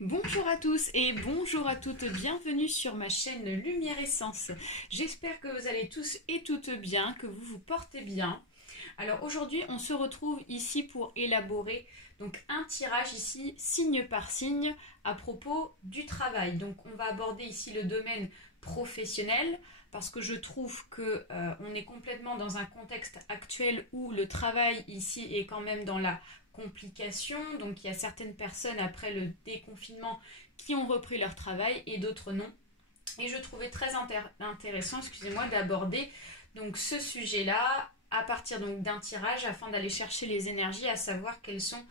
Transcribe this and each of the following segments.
Bonjour à tous et bonjour à toutes, bienvenue sur ma chaîne Lumière Essence. J'espère que vous allez tous et toutes bien, que vous vous portez bien. Alors aujourd'hui on se retrouve ici pour élaborer donc un tirage ici signe par signe à propos du travail. Donc on va aborder ici le domaine professionnel parce que je trouve que on est complètement dans un contexte actuel où le travail ici est quand même dans la complication. Donc il y a certaines personnes après le déconfinement qui ont repris leur travail et d'autres non. Et je trouvais très intéressant, excusez-moi, d'aborder donc ce sujet-là à partir donc d'un tirage afin d'aller chercher les énergies, à savoir quelles sont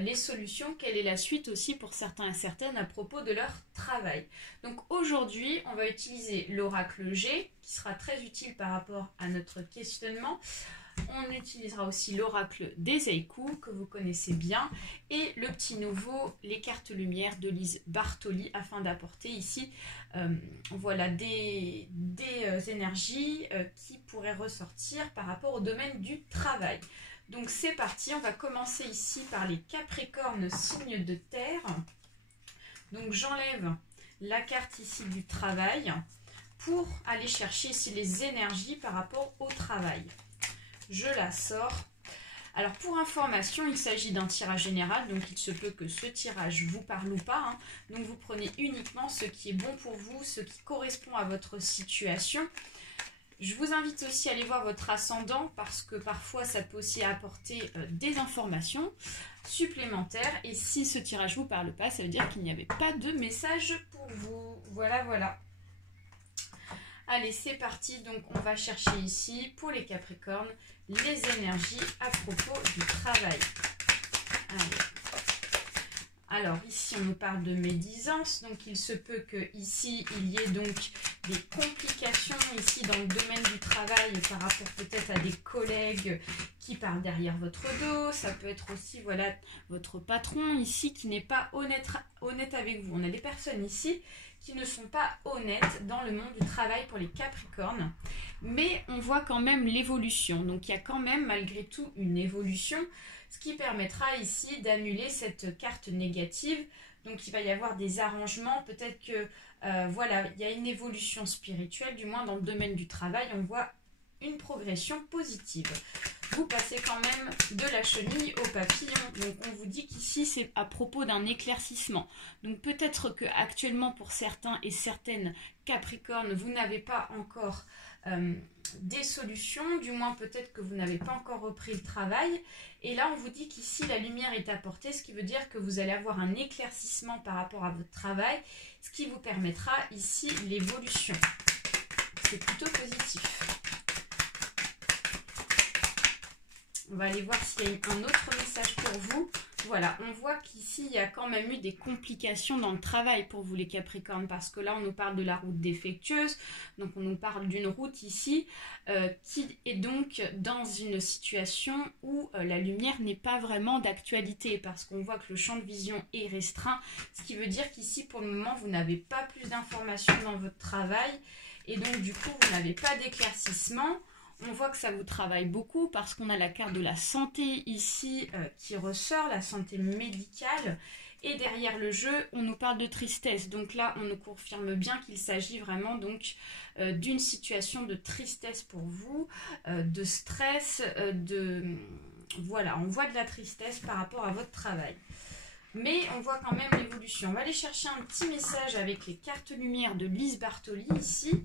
les solutions, quelle est la suite aussi pour certains et certaines à propos de leur travail. Donc aujourd'hui, on va utiliser l'oracle G qui sera très utile par rapport à notre questionnement. On utilisera aussi l'oracle des Haïkus que vous connaissez bien et le petit nouveau, les cartes lumière de Lise Bartoli afin d'apporter ici voilà, des énergies qui pourraient ressortir par rapport au domaine du travail. Donc c'est parti, on va commencer ici par les Capricornes, signes de terre. Donc j'enlève la carte ici du travail pour aller chercher ici les énergies par rapport au travail. Je la sors. Alors pour information, il s'agit d'un tirage général, donc il se peut que ce tirage vous parle ou pas, hein. Donc vous prenez uniquement ce qui est bon pour vous, ce qui correspond à votre situation. Je vous invite aussi à aller voir votre ascendant parce que parfois ça peut aussi apporter des informations supplémentaires. Et si ce tirage ne vous parle pas, ça veut dire qu'il n'y avait pas de message pour vous. Voilà, voilà. Allez, c'est parti. Donc, on va chercher ici, pour les Capricornes, les énergies à propos du travail. Allez. Alors, ici, on nous parle de médisance. Donc, il se peut que ici il y ait donc des complications ici dans le domaine du travail par rapport peut-être à des collègues qui parlent derrière votre dos. Ça peut être aussi, voilà, votre patron ici qui n'est pas honnête avec vous. On a des personnes ici qui ne sont pas honnêtes dans le monde du travail pour les Capricornes. Mais on voit quand même l'évolution. Donc il y a quand même malgré tout une évolution, ce qui permettra ici d'annuler cette carte négative. Donc il va y avoir des arrangements. Peut-être que voilà, il y a une évolution spirituelle, du moins dans le domaine du travail, on voit une progression positive. Vous passez quand même de la chenille au papillon. Donc on vous dit qu'ici c'est à propos d'un éclaircissement. Donc peut-être que actuellement pour certains et certaines Capricornes, vous n'avez pas encore des solutions, du moins peut-être que vous n'avez pas encore repris le travail. Et là on vous dit qu'ici la lumière est apportée, ce qui veut dire que vous allez avoir un éclaircissement par rapport à votre travail, ce qui vous permettra ici l'évolution. C'est plutôt positif. On va aller voir s'il y a un autre message pour vous. Voilà, on voit qu'ici, il y a quand même eu des complications dans le travail pour vous les Capricornes, parce que là, on nous parle de la route défectueuse, donc on nous parle d'une route ici qui est donc dans une situation où la lumière n'est pas vraiment d'actualité, parce qu'on voit que le champ de vision est restreint, ce qui veut dire qu'ici, pour le moment, vous n'avez pas plus d'informations dans votre travail, et donc du coup, vous n'avez pas d'éclaircissement. On voit que ça vous travaille beaucoup parce qu'on a la carte de la santé ici qui ressort, la santé médicale. Et derrière le jeu, on nous parle de tristesse. Donc là, on nous confirme bien qu'il s'agit vraiment donc d'une situation de tristesse pour vous, de stress, voilà, on voit de la tristesse par rapport à votre travail. Mais on voit quand même l'évolution. On va aller chercher un petit message avec les cartes lumière de Lise Bartoli ici,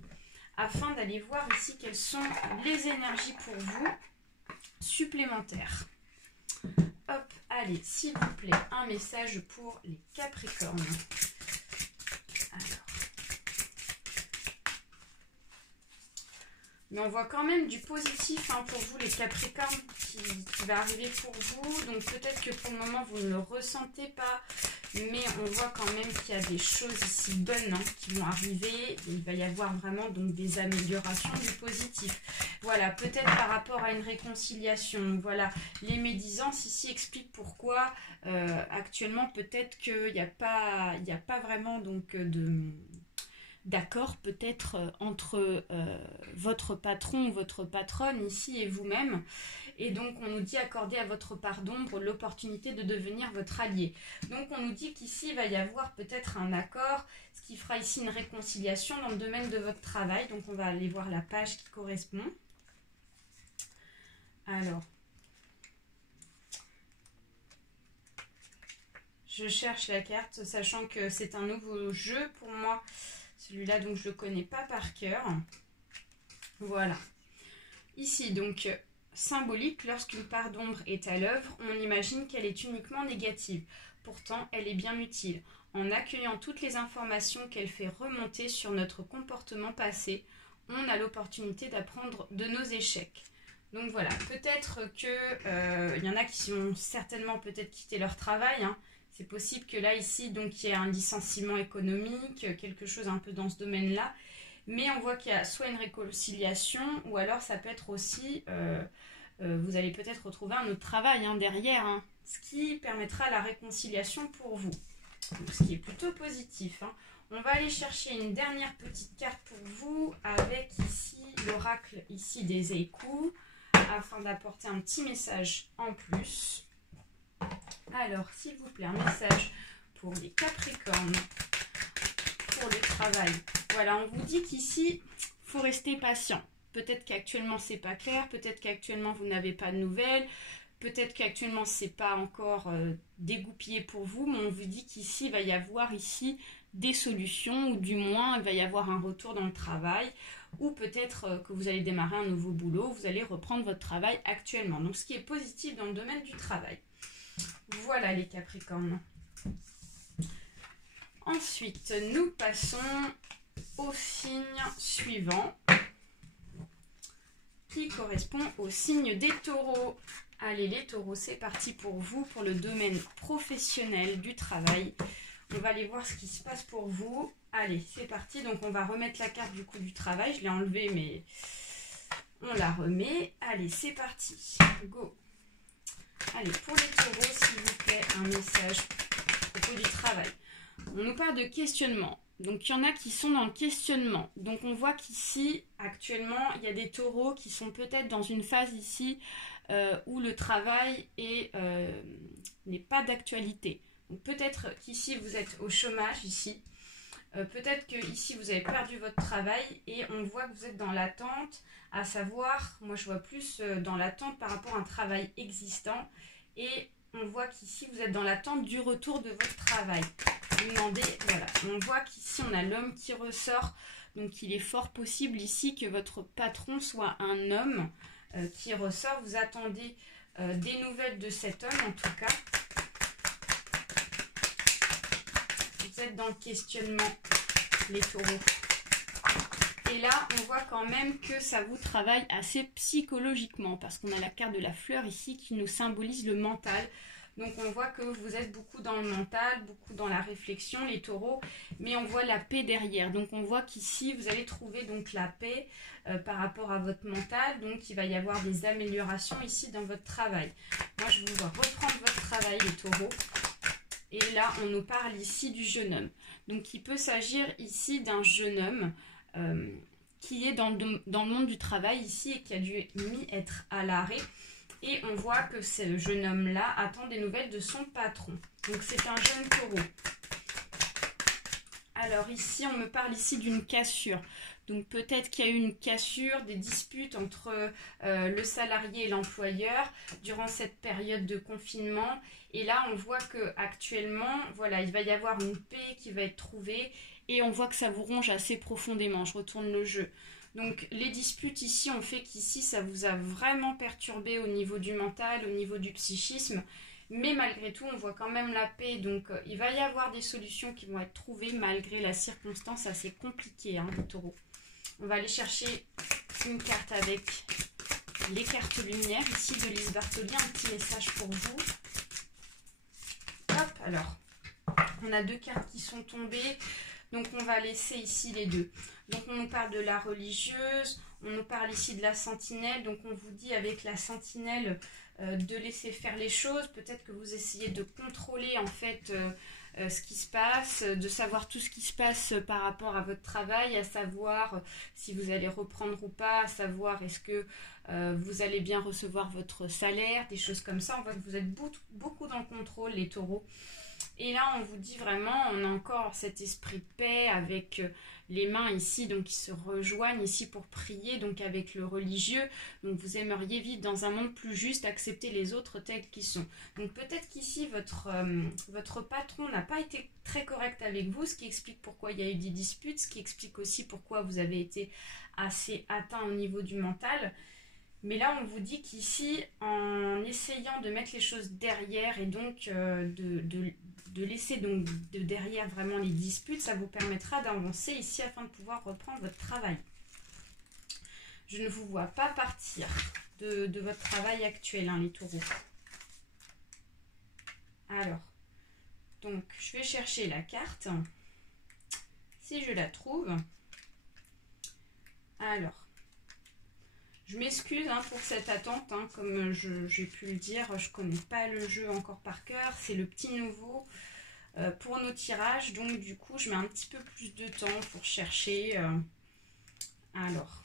afin d'aller voir ici quelles sont les énergies pour vous supplémentaires. Hop, allez, s'il vous plaît, un message pour les Capricornes. Alors. Mais on voit quand même du positif hein, pour vous les Capricornes qui va arriver pour vous. Donc peut-être que pour le moment vous ne le ressentez pas. Mais on voit quand même qu'il y a des choses ici bonnes hein, qui vont arriver. Il va y avoir vraiment donc des améliorations du positif. Voilà, peut-être par rapport à une réconciliation. Voilà, les médisances ici expliquent pourquoi actuellement peut-être qu'il n'y a pas vraiment donc d'accord peut-être entre votre patron ou votre patronne ici et vous-même. Et donc on nous dit accorder à votre part d'ombre l'opportunité de devenir votre allié. Donc on nous dit qu'ici il va y avoir peut-être un accord, ce qui fera ici une réconciliation dans le domaine de votre travail. Donc on va aller voir la page qui correspond. Alors, je cherche la carte, sachant que c'est un nouveau jeu pour moi. Celui-là, donc, je ne le connais pas par cœur. Voilà. Ici, donc, symbolique, lorsqu'une part d'ombre est à l'œuvre, on imagine qu'elle est uniquement négative. Pourtant, elle est bien utile. En accueillant toutes les informations qu'elle fait remonter sur notre comportement passé, on a l'opportunité d'apprendre de nos échecs. Donc voilà, peut-être que y en a qui ont certainement peut-être quitté leur travail. Hein. C'est possible que là, ici, donc il y ait un licenciement économique, quelque chose un peu dans ce domaine-là. Mais on voit qu'il y a soit une réconciliation, ou alors ça peut être aussi, vous allez peut-être retrouver un autre travail hein, derrière, hein, ce qui permettra la réconciliation pour vous. Donc, ce qui est plutôt positif. Hein. On va aller chercher une dernière petite carte pour vous, avec ici l'oracle ici des échos, afin d'apporter un petit message en plus. Alors, s'il vous plaît, un message pour les Capricornes, pour le travail. Voilà, on vous dit qu'ici, il faut rester patient. Peut-être qu'actuellement, c'est pas clair, peut-être qu'actuellement, vous n'avez pas de nouvelles, peut-être qu'actuellement, c'est pas encore dégoupillé pour vous, mais on vous dit qu'ici, il va y avoir ici des solutions, ou du moins, il va y avoir un retour dans le travail, ou peut-être que vous allez démarrer un nouveau boulot, vous allez reprendre votre travail actuellement. Donc, ce qui est positif dans le domaine du travail. Voilà les Capricornes. Ensuite, nous passons au signe suivant, qui correspond au signe des taureaux. Allez les taureaux, c'est parti pour vous, pour le domaine professionnel du travail. On va aller voir ce qui se passe pour vous. Allez, c'est parti. Donc, on va remettre la carte du coup du travail. Je l'ai enlevée, mais on la remet. Allez, c'est parti. Go. Allez, pour les taureaux, s'il vous plaît, un message à propos du travail. On nous parle de questionnement. Donc, il y en a qui sont dans le questionnement. Donc, on voit qu'ici, actuellement, il y a des taureaux qui sont peut-être dans une phase ici où le travail n'est pas d'actualité. Donc, peut-être qu'ici, vous êtes au chômage, ici. Peut-être que ici vous avez perdu votre travail et on voit que vous êtes dans l'attente, à savoir, moi je vois plus dans l'attente par rapport à un travail existant et on voit qu'ici vous êtes dans l'attente du retour de votre travail. Vous demandez, voilà, on voit qu'ici on a l'homme qui ressort, donc il est fort possible ici que votre patron soit un homme qui ressort. Vous attendez des nouvelles de cet homme en tout cas. Vous êtes dans le questionnement, les taureaux. Et là, on voit quand même que ça vous travaille assez psychologiquement, parce qu'on a la carte de la fleur ici qui nous symbolise le mental. Donc on voit que vous êtes beaucoup dans le mental, beaucoup dans la réflexion, les taureaux, mais on voit la paix derrière. Donc on voit qu'ici, vous allez trouver donc la paix par rapport à votre mental. Donc il va y avoir des améliorations ici dans votre travail. Moi, je vous vois reprendre votre travail, les taureaux. Et là, on nous parle ici du jeune homme. Donc, il peut s'agir ici d'un jeune homme qui est dans le monde du travail ici et qui a dû être à l'arrêt. Et on voit que ce jeune homme-là attend des nouvelles de son patron. Donc, c'est un jeune taureau. Alors, ici, on me parle ici d'une cassure. Donc, peut-être qu'il y a eu une cassure, des disputes entre le salarié et l'employeur durant cette période de confinement. Et là, on voit qu'actuellement, voilà, il va y avoir une paix qui va être trouvée et on voit que ça vous ronge assez profondément. Je retourne le jeu. Donc, les disputes ici ont fait qu'ici, ça vous a vraiment perturbé au niveau du mental, au niveau du psychisme. Mais malgré tout, on voit quand même la paix. Donc, il va y avoir des solutions qui vont être trouvées malgré la circonstance assez compliquée, hein, les taureaux. On va aller chercher une carte avec les cartes lumière ici de Lise Bartoli. Un petit message pour vous. Hop, alors, on a deux cartes qui sont tombées. Donc, on va laisser ici les deux. Donc, on nous parle de la religieuse. On nous parle ici de la sentinelle. Donc, on vous dit avec la sentinelle de laisser faire les choses. Peut-être que vous essayez de contrôler en fait ce qui se passe, de savoir tout ce qui se passe par rapport à votre travail, à savoir si vous allez reprendre ou pas, à savoir est-ce que vous allez bien recevoir votre salaire, des choses comme ça. On voit que vous êtes beaucoup dans le contrôle, les taureaux. Et là, on vous dit vraiment, on a encore cet esprit de paix avec les mains ici, donc qui se rejoignent ici pour prier, donc avec le religieux. Donc vous aimeriez vivre dans un monde plus juste, accepter les autres tels qu'ils sont. Donc peut-être qu'ici, votre patron n'a pas été très correct avec vous, ce qui explique pourquoi il y a eu des disputes, ce qui explique aussi pourquoi vous avez été assez atteint au niveau du mental. Mais là, on vous dit qu'ici, en essayant de mettre les choses derrière et donc de laisser donc de derrière vraiment les disputes, ça vous permettra d'avancer ici afin de pouvoir reprendre votre travail. Je ne vous vois pas partir de votre travail actuel, hein, les taureaux. Alors, donc, je vais chercher la carte. Si je la trouve. Alors. Je m'excuse pour cette attente, comme j'ai pu le dire, je ne connais pas le jeu encore par cœur, c'est le petit nouveau pour nos tirages, donc du coup je mets un petit peu plus de temps pour chercher. Alors,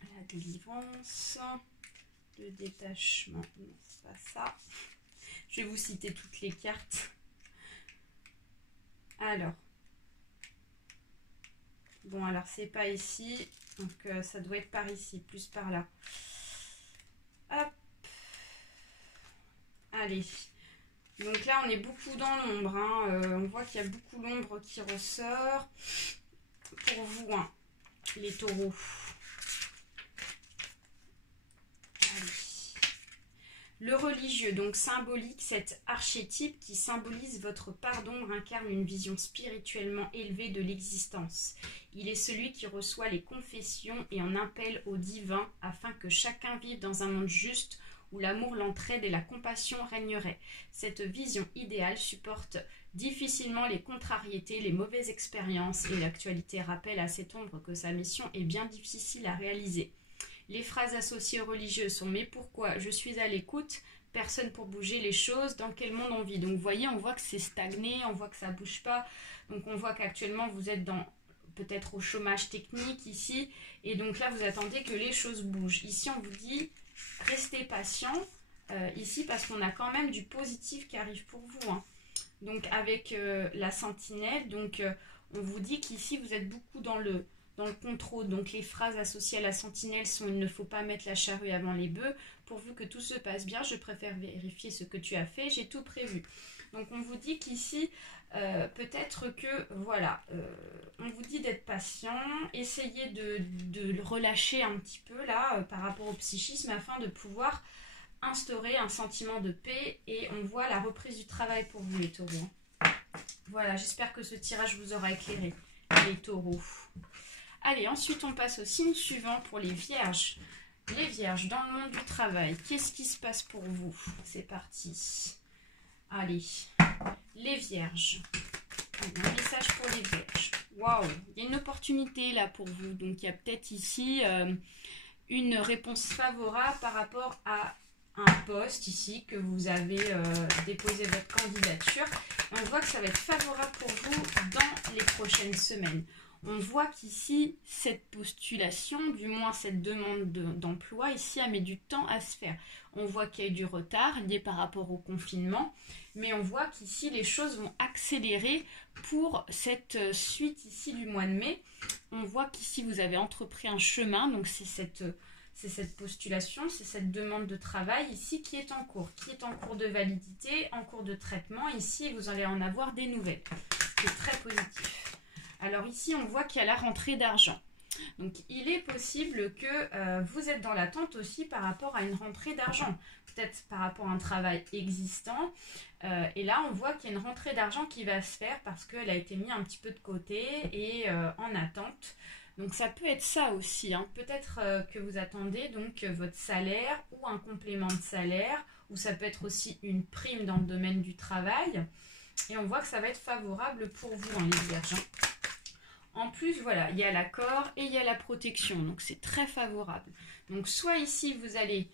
la délivrance, le détachement, non c'est pas ça, je vais vous citer toutes les cartes. Alors, bon alors c'est pas ici. Donc ça doit être par ici, plus par là. Hop. Allez. Donc là, on est beaucoup dans l'ombre. On voit qu'il y a beaucoup l'ombre qui ressort. Pour vous, les taureaux. Allez. Le religieux, donc symbolique, cet archétype qui symbolise votre part d'ombre, incarne une vision spirituellement élevée de l'existence. Il est celui qui reçoit les confessions et en appelle au divin afin que chacun vive dans un monde juste où l'amour, l'entraide et la compassion régneraient. Cette vision idéale supporte difficilement les contrariétés, les mauvaises expériences et l'actualité rappelle à cette ombre que sa mission est bien difficile à réaliser. Les phrases associées aux religieux sont « mais pourquoi ? Je suis à l'écoute, personne pour bouger les choses, dans quel monde on vit ?» Donc vous voyez, on voit que c'est stagné, on voit que ça ne bouge pas. Donc on voit qu'actuellement vous êtes peut-être au chômage technique ici. Et donc là vous attendez que les choses bougent. Ici on vous dit « restez patient » ici parce qu'on a quand même du positif qui arrive pour vous. Donc avec la sentinelle, donc on vous dit qu'ici vous êtes beaucoup dans le contrôle. Donc les phrases associées à la sentinelle sont « il ne faut pas mettre la charrue avant les bœufs. Pourvu que tout se passe bien, je préfère vérifier ce que tu as fait, j'ai tout prévu. » Donc on vous dit qu'ici, peut-être que, voilà, on vous dit d'être patient, essayez de relâcher un petit peu là par rapport au psychisme afin de pouvoir instaurer un sentiment de paix et on voit la reprise du travail pour vous les taureaux. Voilà, j'espère que ce tirage vous aura éclairé, les taureaux. Allez, ensuite on passe au signe suivant pour les vierges. Les vierges, dans le monde du travail, qu'est-ce qui se passe pour vous? C'est parti. Allez, les vierges. Allez, un message pour les vierges. Waouh, il y a une opportunité là pour vous. Donc il y a peut-être ici une réponse favorable par rapport à un poste ici que vous avez déposé votre candidature. Et on voit que ça va être favorable pour vous dans les prochaines semaines. On voit qu'ici, cette postulation, du moins cette demande d'emploi, ici, elle met du temps à se faire. On voit qu'il y a eu du retard lié par rapport au confinement, mais on voit qu'ici, les choses vont accélérer pour cette suite ici du mois de mai. On voit qu'ici, vous avez entrepris un chemin, donc c'est cette postulation, c'est cette demande de travail ici qui est en cours de validité, en cours de traitement. Ici, vous allez en avoir des nouvelles. C'est très positif. Alors ici, on voit qu'il y a la rentrée d'argent. Donc, il est possible que vous êtes dans l'attente aussi par rapport à une rentrée d'argent. Peut-être par rapport à un travail existant. Et là, on voit qu'il y a une rentrée d'argent qui va se faire parce qu'elle a été mise un petit peu de côté et en attente. Donc, ça peut être ça aussi. Peut-être que vous attendez donc votre salaire ou un complément de salaire. Ou ça peut être aussi une prime dans le domaine du travail. Et on voit que ça va être favorable pour vous, les vierges. En plus, voilà, il y a l'accord et il y a la protection. Donc, c'est très favorable. Donc, soit ici, vous allez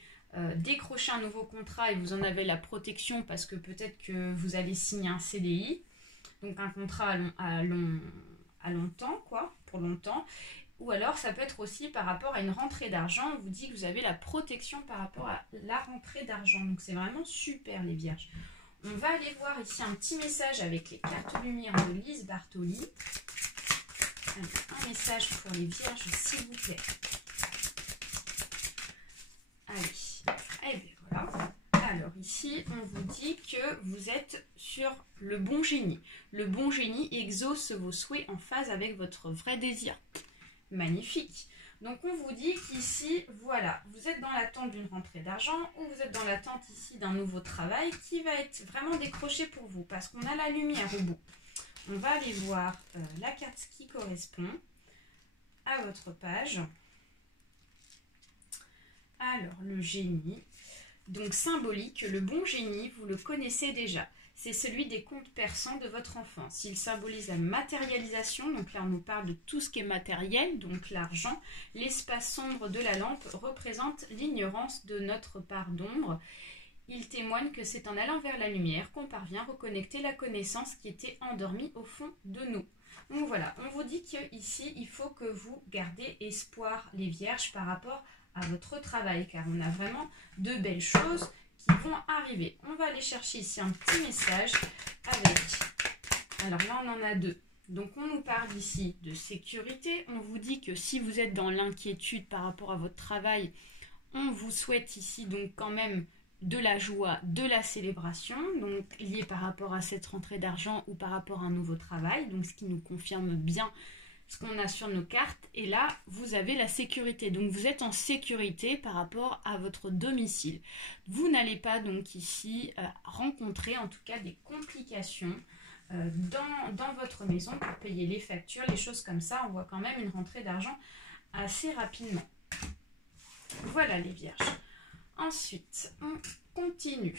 décrocher un nouveau contrat et vous en avez la protection parce que peut-être que vous allez signer un CDI, donc un contrat à longtemps, quoi, pour longtemps. Ou alors ça peut être aussi par rapport à une rentrée d'argent, on vous dit que vous avez la protection par rapport à la rentrée d'argent. Donc c'est vraiment super les vierges. On va aller voir ici un petit message avec les cartes lumière de Lise Bartoli. Allez, un message pour les vierges s'il vous plaît. Allez, et bien voilà. Alors ici, on vous dit que vous êtes sur le bon génie. Le bon génie exauce vos souhaits en phase avec votre vrai désir. Magnifique. Donc on vous dit qu'ici, voilà, vous êtes dans l'attente d'une rentrée d'argent ou vous êtes dans l'attente ici d'un nouveau travail qui va être vraiment décroché pour vous parce qu'on a la lumière au bout. On va aller voir la carte qui correspond à votre page. Alors, le génie. Donc symbolique, le bon génie, vous le connaissez déjà. C'est celui des contes persans de votre enfance. Il symbolise la matérialisation, donc là on nous parle de tout ce qui est matériel, donc l'argent. L'espace sombre de la lampe représente l'ignorance de notre part d'ombre. Il témoigne que c'est en allant vers la lumière qu'on parvient à reconnecter la connaissance qui était endormie au fond de nous. Donc voilà, on vous dit qu'ici il faut que vous gardez espoir les vierges par rapport à votre travail, car on a vraiment de belles choses qui vont arriver. On va aller chercher ici un petit message avec, alors là on en a deux. Donc on nous parle ici de sécurité. On vous dit que si vous êtes dans l'inquiétude par rapport à votre travail, on vous souhaite ici donc quand même de la joie, de la célébration, donc lié par rapport à cette rentrée d'argent ou par rapport à un nouveau travail, donc ce qui nous confirme bien ce qu'on a sur nos cartes. Et là, vous avez la sécurité. Donc, vous êtes en sécurité par rapport à votre domicile. Vous n'allez pas donc ici rencontrer en tout cas des complications dans votre maison pour payer les factures, les choses comme ça. On voit quand même une rentrée d'argent assez rapidement. Voilà les vierges. Ensuite, on continue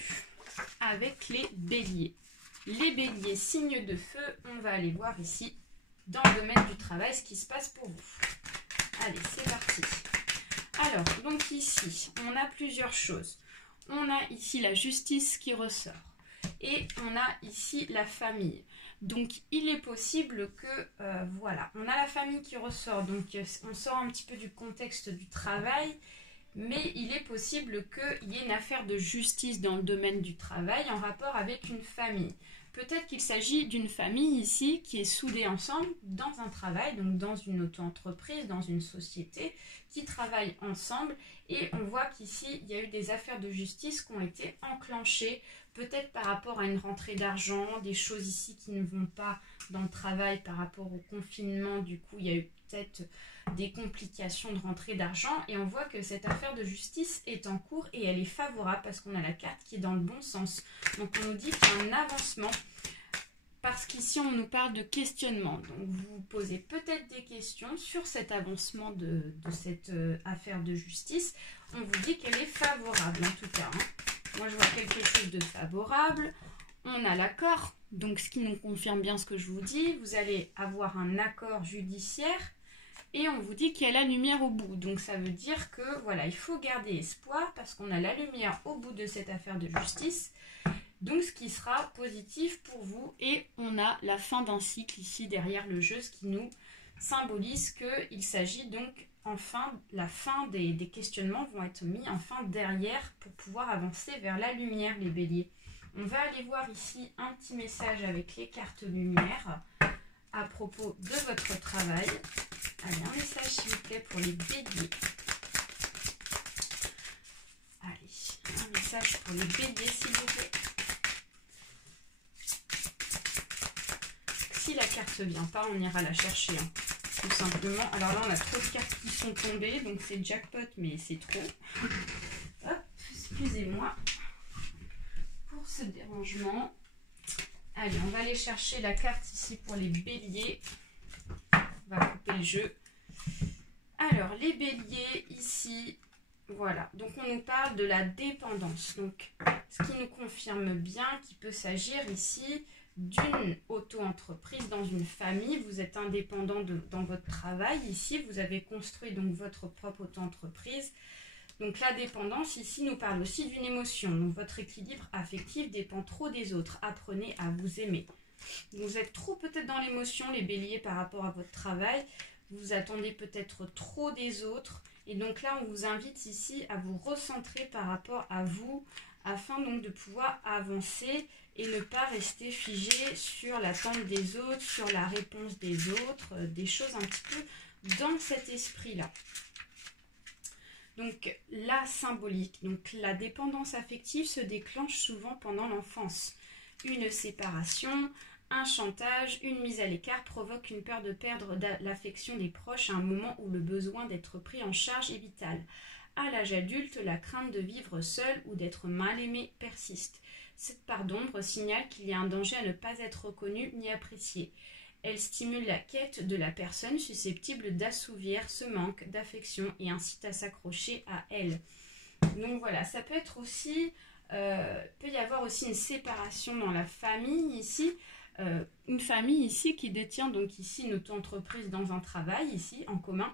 avec les béliers. Les béliers, signes de feu, on va aller voir ici dans le domaine du travail ce qui se passe pour vous. Allez, c'est parti. Alors, donc ici, on a plusieurs choses. On a ici la justice qui ressort. Et on a ici la famille. Donc, il est possible que, voilà, on a la famille qui ressort. Donc, on sort un petit peu du contexte du travail. Mais il est possible qu'il y ait une affaire de justice dans le domaine du travail en rapport avec une famille. Peut-être qu'il s'agit d'une famille ici qui est soudée ensemble dans un travail, donc dans une auto-entreprise, dans une société, qui travaille ensemble. Et on voit qu'ici, il y a eu des affaires de justice qui ont été enclenchées, peut-être par rapport à une rentrée d'argent, des choses ici qui ne vont pas dans le travail par rapport au confinement. Du coup, il y a eu peut-être des complications de rentrée d'argent. Et on voit que cette affaire de justice est en cours et elle est favorable parce qu'on a la carte qui est dans le bon sens. Donc on nous dit qu'il y a un avancement parce qu'ici on nous parle de questionnement. Donc vous vous posez peut-être des questions sur cet avancement de cette affaire de justice. On vous dit qu'elle est favorable en tout cas. Moi je vois quelque chose de favorable. On a l'accord, donc ce qui nous confirme bien ce que je vous dis. Vous allez avoir un accord judiciaire. Et on vous dit qu'il y a la lumière au bout. Donc ça veut dire que voilà, il faut garder espoir parce qu'on a la lumière au bout de cette affaire de justice. Donc ce qui sera positif pour vous. Et on a la fin d'un cycle ici derrière le jeu, ce qui nous symbolise qu'il s'agit donc enfin, la fin des questionnements vont être mis enfin derrière pour pouvoir avancer vers la lumière les béliers. On va aller voir ici un petit message avec les cartes lumière à propos de votre travail. Allez, un message s'il vous plaît pour les béliers. Allez, un message pour les béliers s'il vous plaît. Si la carte ne vient pas, on ira la chercher. Tout simplement. Alors là, on a trop de cartes qui sont tombées, donc c'est jackpot, mais c'est trop. Hop, excusez-moi pour ce dérangement. Allez, on va aller chercher la carte ici pour les béliers. On va couper le jeu. Alors, les béliers, ici, voilà. Donc, on nous parle de la dépendance. Donc, ce qui nous confirme bien qu'il peut s'agir ici d'une auto-entreprise dans une famille. Vous êtes indépendant dans votre travail. Ici, vous avez construit donc votre propre auto-entreprise. Donc la dépendance ici nous parle aussi d'une émotion. Donc votre équilibre affectif dépend trop des autres. Apprenez à vous aimer. Vous êtes trop peut-être dans l'émotion, les béliers, par rapport à votre travail. Vous attendez peut-être trop des autres. Et donc là, on vous invite ici à vous recentrer par rapport à vous, afin donc de pouvoir avancer et ne pas rester figé sur l'attente des autres, sur la réponse des autres, des choses un petit peu dans cet esprit-là. Donc la symbolique, donc la dépendance affective se déclenche souvent pendant l'enfance. Une séparation, un chantage, une mise à l'écart provoque une peur de perdre l'affection des proches à un moment où le besoin d'être pris en charge est vital. À l'âge adulte, la crainte de vivre seul ou d'être mal aimé persiste. Cette part d'ombre signale qu'il y a un danger à ne pas être reconnu ni apprécié. Elle stimule la quête de la personne susceptible d'assouvir ce manque d'affection et incite à s'accrocher à elle. Donc voilà, ça peut être aussi, peut y avoir aussi une séparation dans la famille ici. Une famille ici qui détient donc ici une auto-entreprise dans un travail ici en commun.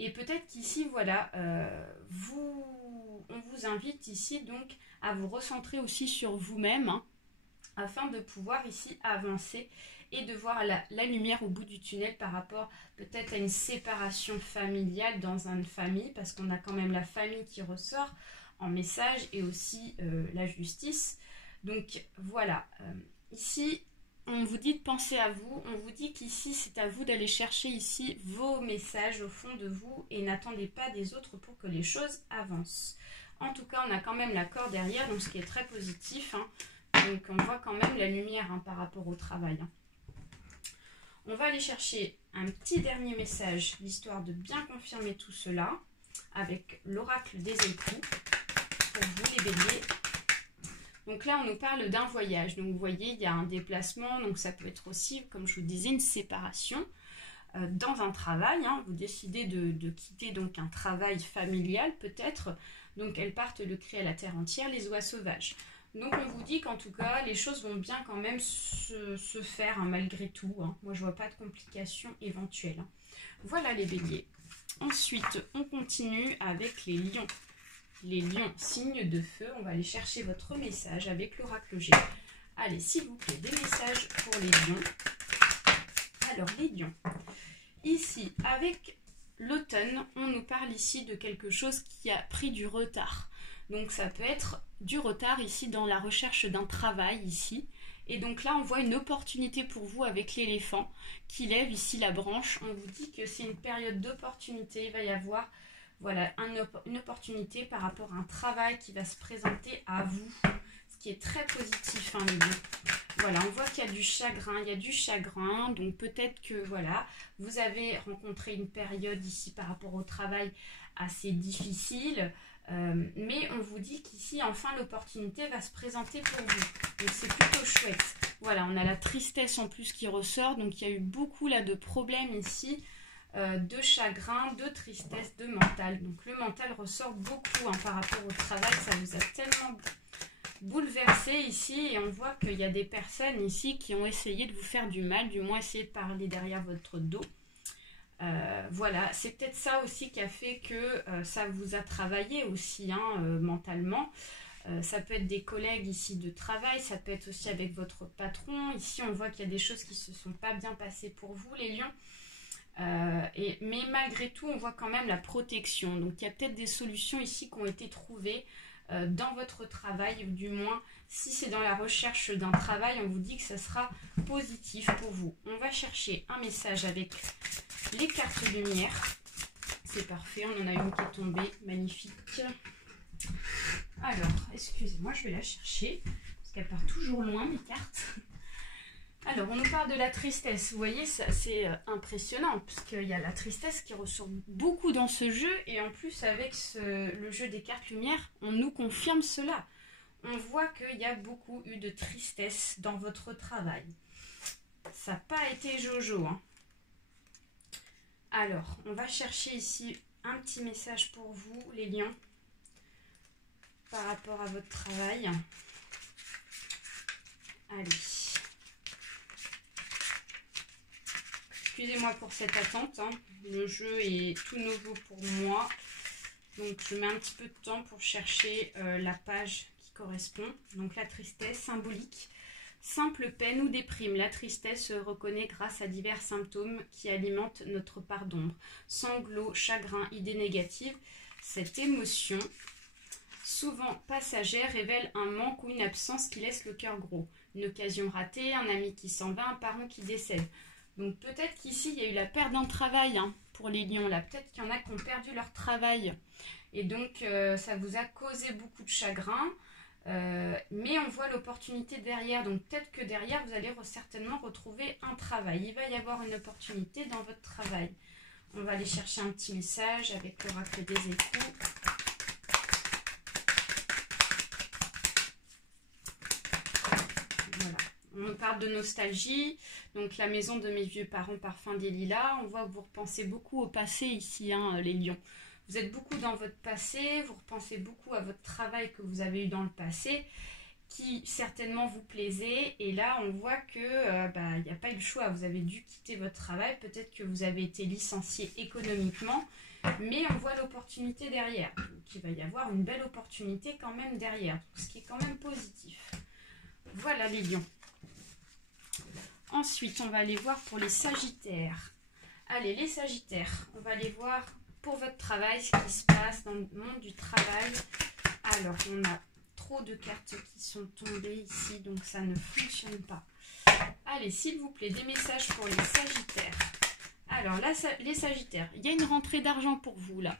Et peut-être qu'ici, voilà, on vous invite ici donc à vous recentrer aussi sur vous-même, hein, afin de pouvoir ici avancer et de voir la lumière au bout du tunnel par rapport peut-être à une séparation familiale dans une famille, parce qu'on a quand même la famille qui ressort en message et aussi la justice. Donc voilà, ici on vous dit de penser à vous, on vous dit qu'ici c'est à vous d'aller chercher ici vos messages au fond de vous et n'attendez pas des autres pour que les choses avancent. En tout cas, on a quand même l'accord derrière, donc ce qui est très positif, hein. Donc on voit quand même la lumière, hein, par rapport au travail, hein. On va aller chercher un petit dernier message, l'histoire de bien confirmer tout cela, avec l'oracle des époux, pour vous les béliers. Donc là, on nous parle d'un voyage. Donc vous voyez, il y a un déplacement. Donc ça peut être aussi, comme je vous disais, une séparation dans un travail, hein. Vous décidez de quitter donc un travail familial peut-être. Donc elles partent le cri à la terre entière, les oies sauvages. Donc on vous dit qu'en tout cas, les choses vont bien quand même se faire, hein, malgré tout, hein. Moi, je ne vois pas de complications éventuelles, hein. Voilà les béliers. Ensuite, on continue avec les lions. Les lions, signe de feu, on va aller chercher votre message avec l'oracle G. Allez, s'il vous plaît, des messages pour les lions. Alors, les lions. Ici, avec l'automne, on nous parle ici de quelque chose qui a pris du retard. Donc, ça peut être du retard ici dans la recherche d'un travail ici. Et donc là, on voit une opportunité pour vous avec l'éléphant qui lève ici la branche. On vous dit que c'est une période d'opportunité. Il va y avoir... Voilà, une opportunité par rapport à un travail qui va se présenter à vous, ce qui est très positif, hein, les deux. Voilà, on voit qu'il y a du chagrin, donc peut-être que voilà, vous avez rencontré une période ici par rapport au travail assez difficile, mais on vous dit qu'ici, enfin, l'opportunité va se présenter pour vous. Donc c'est plutôt chouette. Voilà, on a la tristesse en plus qui ressort, donc il y a eu beaucoup là de problèmes ici. De chagrin, de tristesse, de mental. Donc le mental ressort beaucoup, hein, par rapport au travail. Ça vous a tellement bouleversé ici. Et on voit qu'il y a des personnes ici qui ont essayé de vous faire du mal, du moins essayé de parler derrière votre dos. Voilà, c'est peut-être ça aussi qui a fait que ça vous a travaillé aussi, hein, mentalement. Ça peut être des collègues ici de travail, ça peut être aussi avec votre patron. Ici, on voit qu'il y a des choses qui ne se sont pas bien passées pour vous, les lions. Mais malgré tout, on voit quand même la protection. Donc, il y a peut-être des solutions ici qui ont été trouvées dans votre travail, ou du moins, si c'est dans la recherche d'un travail, on vous dit que ça sera positif pour vous. On va chercher un message avec les cartes lumière. C'est parfait, on en a une qui est tombée, magnifique. Alors, excusez-moi, je vais la chercher, parce qu'elle part toujours loin, mes cartes. Alors, on nous parle de la tristesse. Vous voyez, c'est assez impressionnant, puisqu'il y a la tristesse qui ressort beaucoup dans ce jeu. Et en plus, avec le jeu des cartes lumière, on nous confirme cela. On voit qu'il y a beaucoup eu de tristesse dans votre travail. Ça n'a pas été jojo, hein. Alors, on va chercher ici un petit message pour vous, les lions, par rapport à votre travail. Allez. Excusez-moi pour cette attente, hein. Le jeu est tout nouveau pour moi. Donc je mets un petit peu de temps pour chercher la page qui correspond. Donc la tristesse symbolique. Simple peine ou déprime, la tristesse se reconnaît grâce à divers symptômes qui alimentent notre part d'ombre. Sanglots, chagrin, idées négatives. Cette émotion, souvent passagère, révèle un manque ou une absence qui laisse le cœur gros. Une occasion ratée, un ami qui s'en va, un parent qui décède. Donc peut-être qu'ici, il y a eu la perte d'un travail pour les lions. Là, peut-être qu'il y en a qui ont perdu leur travail. Et donc, ça vous a causé beaucoup de chagrin. Mais on voit l'opportunité derrière, donc peut-être que derrière vous allez certainement retrouver un travail, il va y avoir une opportunité dans votre travail. On va aller chercher un petit message avec l'oracle des échos. Voilà, on me parle de nostalgie, donc la maison de mes vieux parents, parfum des lilas. On voit que vous repensez beaucoup au passé ici, les lions. Vous êtes beaucoup dans votre passé, vous repensez beaucoup à votre travail que vous avez eu dans le passé, qui certainement vous plaisait. Et là, on voit que il n'y a pas eu le choix. Vous avez dû quitter votre travail. Peut-être que vous avez été licencié économiquement, mais on voit l'opportunité derrière. Donc, il va y avoir une belle opportunité quand même derrière, donc, ce qui est quand même positif. Voilà les lions. Ensuite, on va aller voir pour les sagittaires. Allez, les sagittaires, on va aller voir pour votre travail, ce qui se passe dans le monde du travail. Alors, on a trop de cartes qui sont tombées ici, donc ça ne fonctionne pas. Allez, s'il vous plaît, des messages pour les sagittaires. Alors, là, les sagittaires, il y a une rentrée d'argent pour vous, là.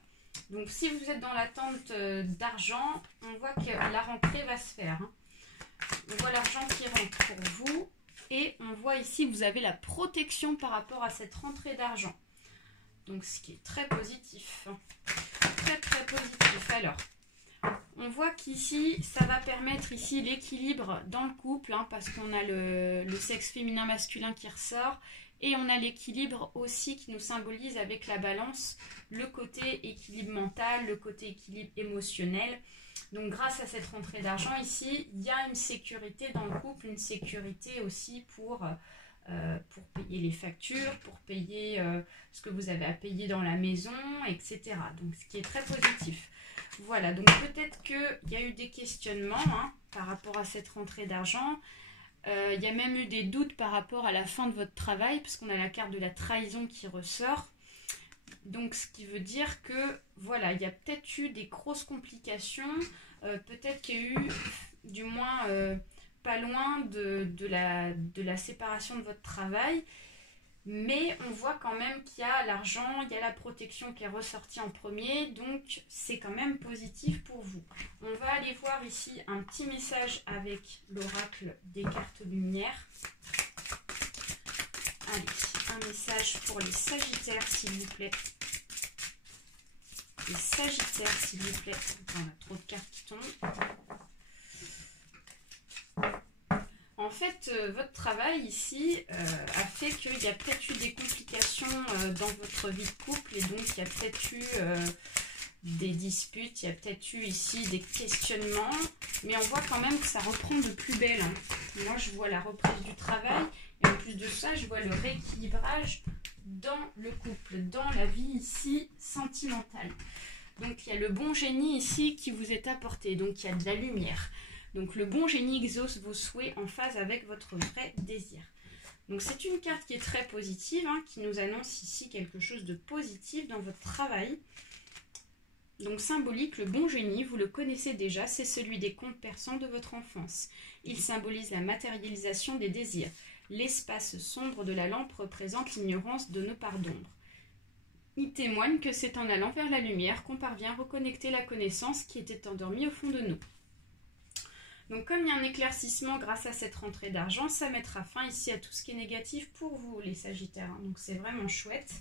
Donc, si vous êtes dans l'attente d'argent, on voit que la rentrée va se faire. On voit l'argent qui rentre pour vous. Et on voit ici, vous avez la protection par rapport à cette rentrée d'argent. Donc, ce qui est très positif. Très, très positif. Alors, on voit qu'ici, ça va permettre ici l'équilibre dans le couple, parce qu'on a le sexe féminin masculin qui ressort. Et on a l'équilibre aussi qui nous symbolise avec la balance, le côté équilibre mental, le côté équilibre émotionnel. Donc, grâce à cette rentrée d'argent ici, il y a une sécurité dans le couple, une sécurité aussi pour payer les factures, pour payer ce que vous avez à payer dans la maison, etc. Donc, ce qui est très positif. Voilà, donc peut-être qu'il y a eu des questionnements par rapport à cette rentrée d'argent. Il y a même eu des doutes par rapport à la fin de votre travail, parce qu'on a la carte de la trahison qui ressort. Donc, ce qui veut dire que, voilà, il y a peut-être eu des grosses complications. Peut-être qu'il y a eu, du moins, pas loin de la séparation de votre travail. Mais on voit quand même qu'il y a l'argent, il y a la protection qui est ressortie en premier. Donc, c'est quand même positif pour vous. On va aller voir ici un petit message avec l'oracle des cartes lumière. Allez, un message pour les sagittaires, s'il vous plaît. Les sagittaires, s'il vous plaît. On a trop de cartes qui tombent. En fait, votre travail ici a fait qu'il y a peut-être eu des complications dans votre vie de couple. Et donc, il y a peut-être eu des disputes. Il y a peut-être eu ici des questionnements. Mais on voit quand même que ça reprend de plus belle. Moi, je vois la reprise du travail. Et en plus de ça, je vois le rééquilibrage dans le couple, dans la vie ici sentimentale. Donc, il y a le bon génie ici qui vous est apporté. Donc, il y a de la lumière. Donc, le bon génie exauce vos souhaits en phase avec votre vrai désir. Donc, c'est une carte qui est très positive, qui nous annonce ici quelque chose de positif dans votre travail. Donc, symbolique, le bon génie, vous le connaissez déjà, c'est celui des contes persans de votre enfance. Il symbolise la matérialisation des désirs. L'espace sombre de la lampe représente l'ignorance de nos parts d'ombre. Il témoigne que c'est en allant vers la lumière qu'on parvient à reconnecter la connaissance qui était endormie au fond de nous. Donc, comme il y a un éclaircissement grâce à cette rentrée d'argent, ça mettra fin ici à tout ce qui est négatif pour vous, les sagittaires. Donc, c'est vraiment chouette.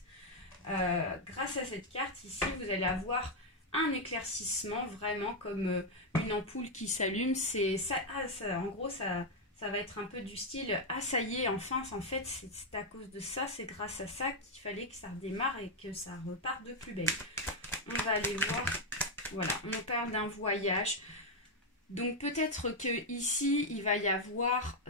Grâce à cette carte, ici, vous allez avoir un éclaircissement, vraiment comme une ampoule qui s'allume. En gros, ça va être un peu du style « Ah, ça y est, enfin, en fait, c'est à cause de ça, c'est grâce à ça qu'il fallait que ça redémarre et que ça reparte de plus belle. » On va aller voir. Voilà, on nous parle d'un voyage. Donc peut-être que ici il va y avoir,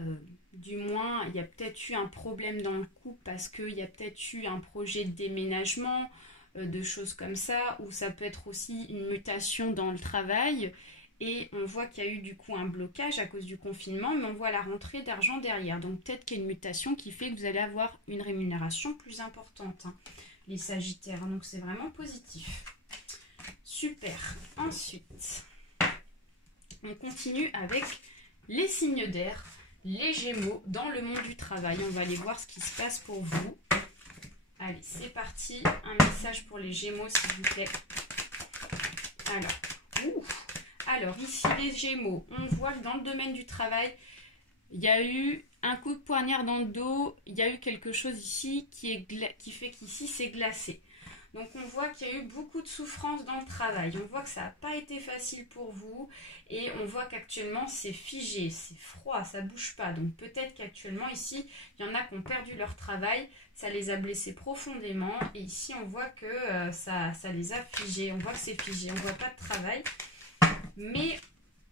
du moins il y a peut-être eu un problème dans le couple parce qu'il y a peut-être eu un projet de déménagement, de choses comme ça, ou ça peut être aussi une mutation dans le travail. Et on voit qu'il y a eu du coup un blocage à cause du confinement, mais on voit la rentrée d'argent derrière. Donc peut-être qu'il y a une mutation qui fait que vous allez avoir une rémunération plus importante, hein, les Sagittaires. Donc c'est vraiment positif. Super. Ensuite, on continue avec les signes d'air, les Gémeaux dans le monde du travail. On va aller voir ce qui se passe pour vous. Allez, c'est parti. Un message pour les Gémeaux, s'il vous plaît. Alors, ici les Gémeaux, on voit que dans le domaine du travail, il y a eu un coup de poignard dans le dos, il y a eu quelque chose ici qui fait qu'ici c'est glacé. Donc on voit qu'il y a eu beaucoup de souffrance dans le travail, on voit que ça n'a pas été facile pour vous et on voit qu'actuellement c'est figé, c'est froid, ça ne bouge pas. Donc peut-être qu'actuellement ici, il y en a qui ont perdu leur travail, ça les a blessés profondément et ici on voit que ça les a figés, on voit que c'est figé, on ne voit pas de travail. Mais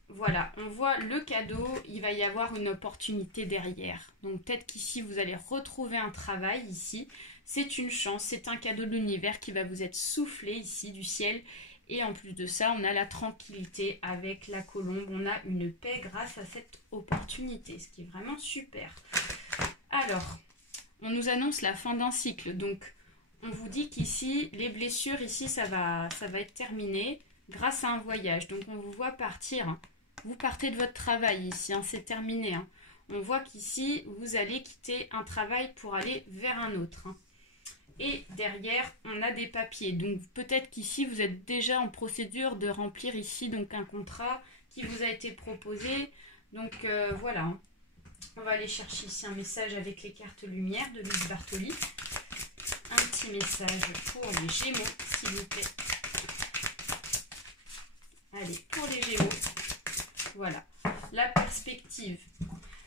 voilà, on voit le cadeau, il va y avoir une opportunité derrière. Donc peut-être qu'ici, vous allez retrouver un travail ici. C'est une chance, c'est un cadeau de l'univers qui va vous être soufflé ici du ciel. Et en plus de ça, on a la tranquillité avec la colombe. On a une paix grâce à cette opportunité, ce qui est vraiment super. Alors, on nous annonce la fin d'un cycle. Donc, on vous dit qu'ici, les blessures, ici, ça va être terminé grâce à un voyage. Donc, on vous voit partir, hein. Vous partez de votre travail ici, hein, c'est terminé. Hein. On voit qu'ici, vous allez quitter un travail pour aller vers un autre. Hein. Et derrière, on a des papiers. Donc peut-être qu'ici, vous êtes déjà en procédure de remplir ici donc un contrat qui vous a été proposé. Donc voilà. Hein. On va aller chercher ici un message avec les cartes lumière de Lise Bartoli. Un petit message pour les Gémeaux, s'il vous plaît. Allez, pour les Gémeaux. Voilà, la perspective.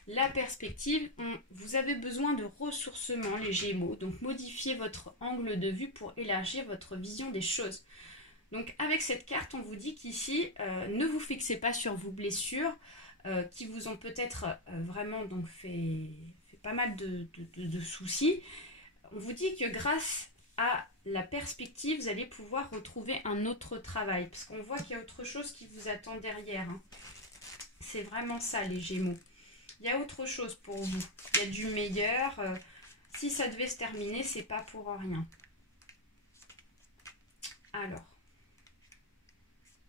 La perspective, vous avez besoin de ressourcement, les Gémeaux. Donc, modifiez votre angle de vue pour élargir votre vision des choses. Donc, avec cette carte, on vous dit qu'ici, ne vous fixez pas sur vos blessures qui vous ont peut-être vraiment donc, fait pas mal de soucis. On vous dit que grâce à la perspective, vous allez pouvoir retrouver un autre travail. Parce qu'on voit qu'il y a autre chose qui vous attend derrière. Hein. C'est vraiment ça, les Gémeaux. Il y a autre chose pour vous. Il y a du meilleur. Si ça devait se terminer, c'est pas pour rien. Alors,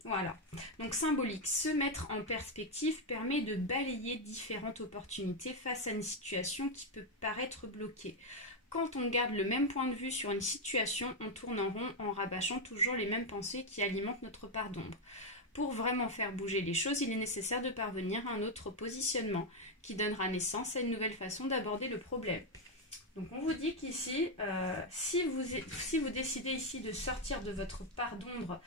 voilà. Donc, symbolique. Se mettre en perspective permet de balayer différentes opportunités face à une situation qui peut paraître bloquée. Quand on garde le même point de vue sur une situation, on tourne en rond en rabâchant toujours les mêmes pensées qui alimentent notre part d'ombre. Pour vraiment faire bouger les choses, il est nécessaire de parvenir à un autre positionnement qui donnera naissance à une nouvelle façon d'aborder le problème. Donc on vous dit qu'ici, si vous décidez ici de sortir de votre part d'ombre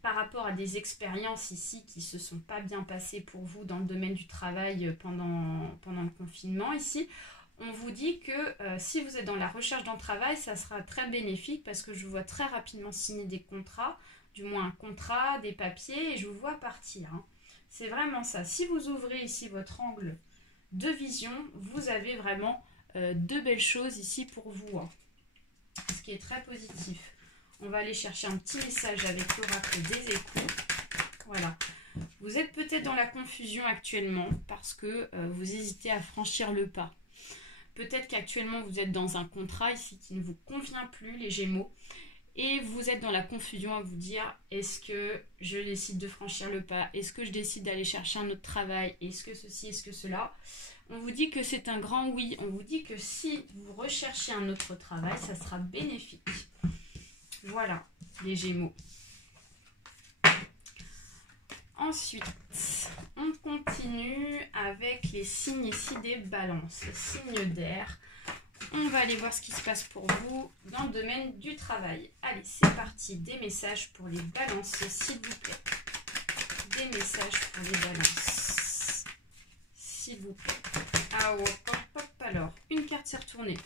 par rapport à des expériences ici qui ne se sont pas bien passées pour vous dans le domaine du travail pendant le confinement ici, on vous dit que si vous êtes dans la recherche d'un travail, ça sera très bénéfique parce que je vous vois très rapidement signer des contrats, du moins un contrat, des papiers, et je vous vois partir. Hein. C'est vraiment ça. Si vous ouvrez ici votre angle de vision, vous avez vraiment de belles choses ici pour vous. Hein. Ce qui est très positif. On va aller chercher un petit message avec l'oracle des échos. Voilà. Vous êtes peut-être dans la confusion actuellement parce que vous hésitez à franchir le pas. Peut-être qu'actuellement vous êtes dans un contrat ici qui ne vous convient plus, les Gémeaux. Et vous êtes dans la confusion à vous dire, est-ce que je décide de franchir le pas? Est-ce que je décide d'aller chercher un autre travail? Est-ce que ceci, est-ce que cela? On vous dit que c'est un grand oui. On vous dit que si vous recherchez un autre travail, ça sera bénéfique. Voilà, les Gémeaux. Ensuite, on continue avec les signes ici des balances, les signes d'air. On va aller voir ce qui se passe pour vous dans le domaine du travail. Allez, c'est parti. Des messages pour les balances, s'il vous plaît. Des messages pour les balances. S'il vous plaît. Ah, hop, hop, hop. Alors, une carte s'est retournée.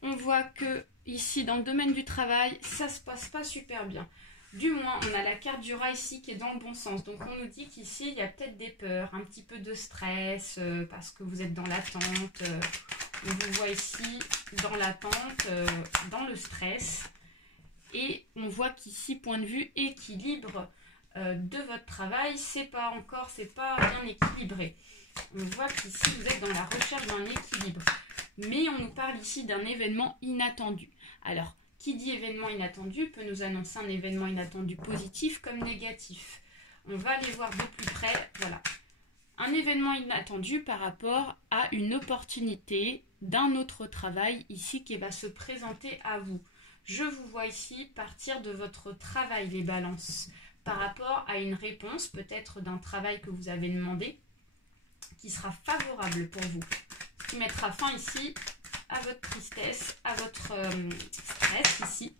On voit que ici, dans le domaine du travail, ça se passe pas super bien. Du moins, on a la carte du rat ici qui est dans le bon sens. Donc, on nous dit qu'ici, il y a peut-être des peurs, un petit peu de stress, parce que vous êtes dans l'attente. On vous voit ici dans l'attente, dans le stress. Et on voit qu'ici, point de vue équilibre de votre travail, c'est pas bien équilibré. On voit qu'ici, vous êtes dans la recherche d'un équilibre. Mais on nous parle ici d'un événement inattendu. Alors, qui dit événement inattendu peut nous annoncer un événement inattendu positif comme négatif. On va aller voir de plus près. Voilà. Un événement inattendu par rapport à une opportunité d'un autre travail ici qui va se présenter à vous. Je vous vois ici partir de votre travail, les balances, par rapport à une réponse peut-être d'un travail que vous avez demandé qui sera favorable pour vous, qui mettra fin ici à votre tristesse, à votre stress ici.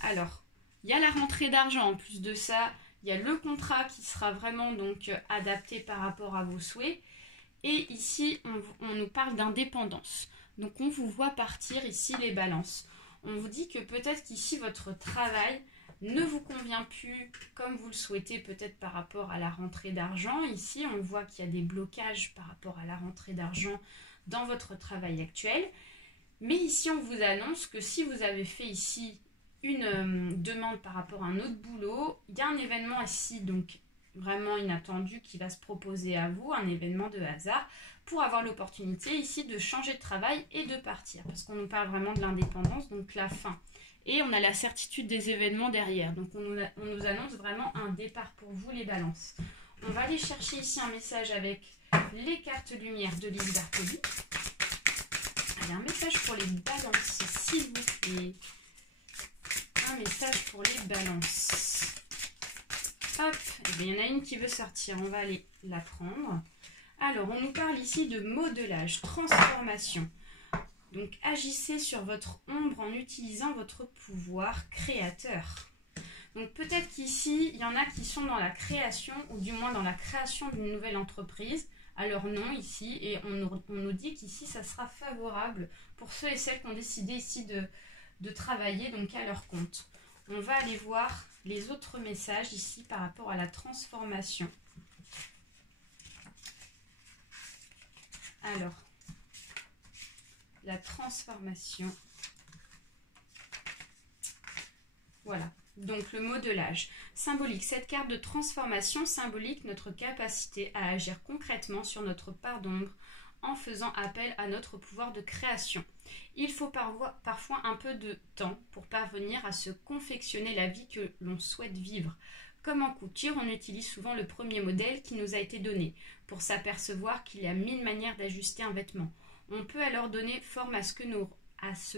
Alors, il y a la rentrée d'argent en plus de ça. Il y a le contrat qui sera vraiment donc adapté par rapport à vos souhaits. Et ici, on nous parle d'indépendance. Donc, on vous voit partir ici les balances. On vous dit que peut-être qu'ici, votre travail ne vous convient plus comme vous le souhaitez, peut-être par rapport à la rentrée d'argent. Ici, on voit qu'il y a des blocages par rapport à la rentrée d'argent dans votre travail actuel. Mais ici, on vous annonce que si vous avez fait ici une demande par rapport à un autre boulot, il y a un événement ici donc vraiment inattendu qui va se proposer à vous, un événement de hasard pour avoir l'opportunité ici de changer de travail et de partir, parce qu'on nous parle vraiment de l'indépendance, donc la fin, et on a la certitude des événements derrière, donc on nous annonce vraiment un départ pour vous les balances. On va aller chercher ici un message avec les cartes lumière de Lise Bartoli. Allez, un message pour les balances s'il vous plaît. Un message pour les balances. Hop, il y en a une qui veut sortir, on va aller la prendre. Alors, on nous parle ici de modelage, transformation. Donc, agissez sur votre ombre en utilisant votre pouvoir créateur. Donc, peut-être qu'ici, il y en a qui sont dans la création, ou du moins dans la création d'une nouvelle entreprise. Alors non, ici, et on nous dit qu'ici, ça sera favorable pour ceux et celles qui ont décidé ici de travailler donc à leur compte. On va aller voir les autres messages ici par rapport à la transformation. Alors, la transformation. Voilà, donc le modelage. Symbolique, cette carte de transformation symbolique notre capacité à agir concrètement sur notre part d'ombre en faisant appel à notre pouvoir de création. Il faut parfois un peu de temps pour parvenir à se confectionner la vie que l'on souhaite vivre. Comme en couture, on utilise souvent le premier modèle qui nous a été donné pour s'apercevoir qu'il y a 1000 manières d'ajuster un vêtement. On peut alors donner forme à ce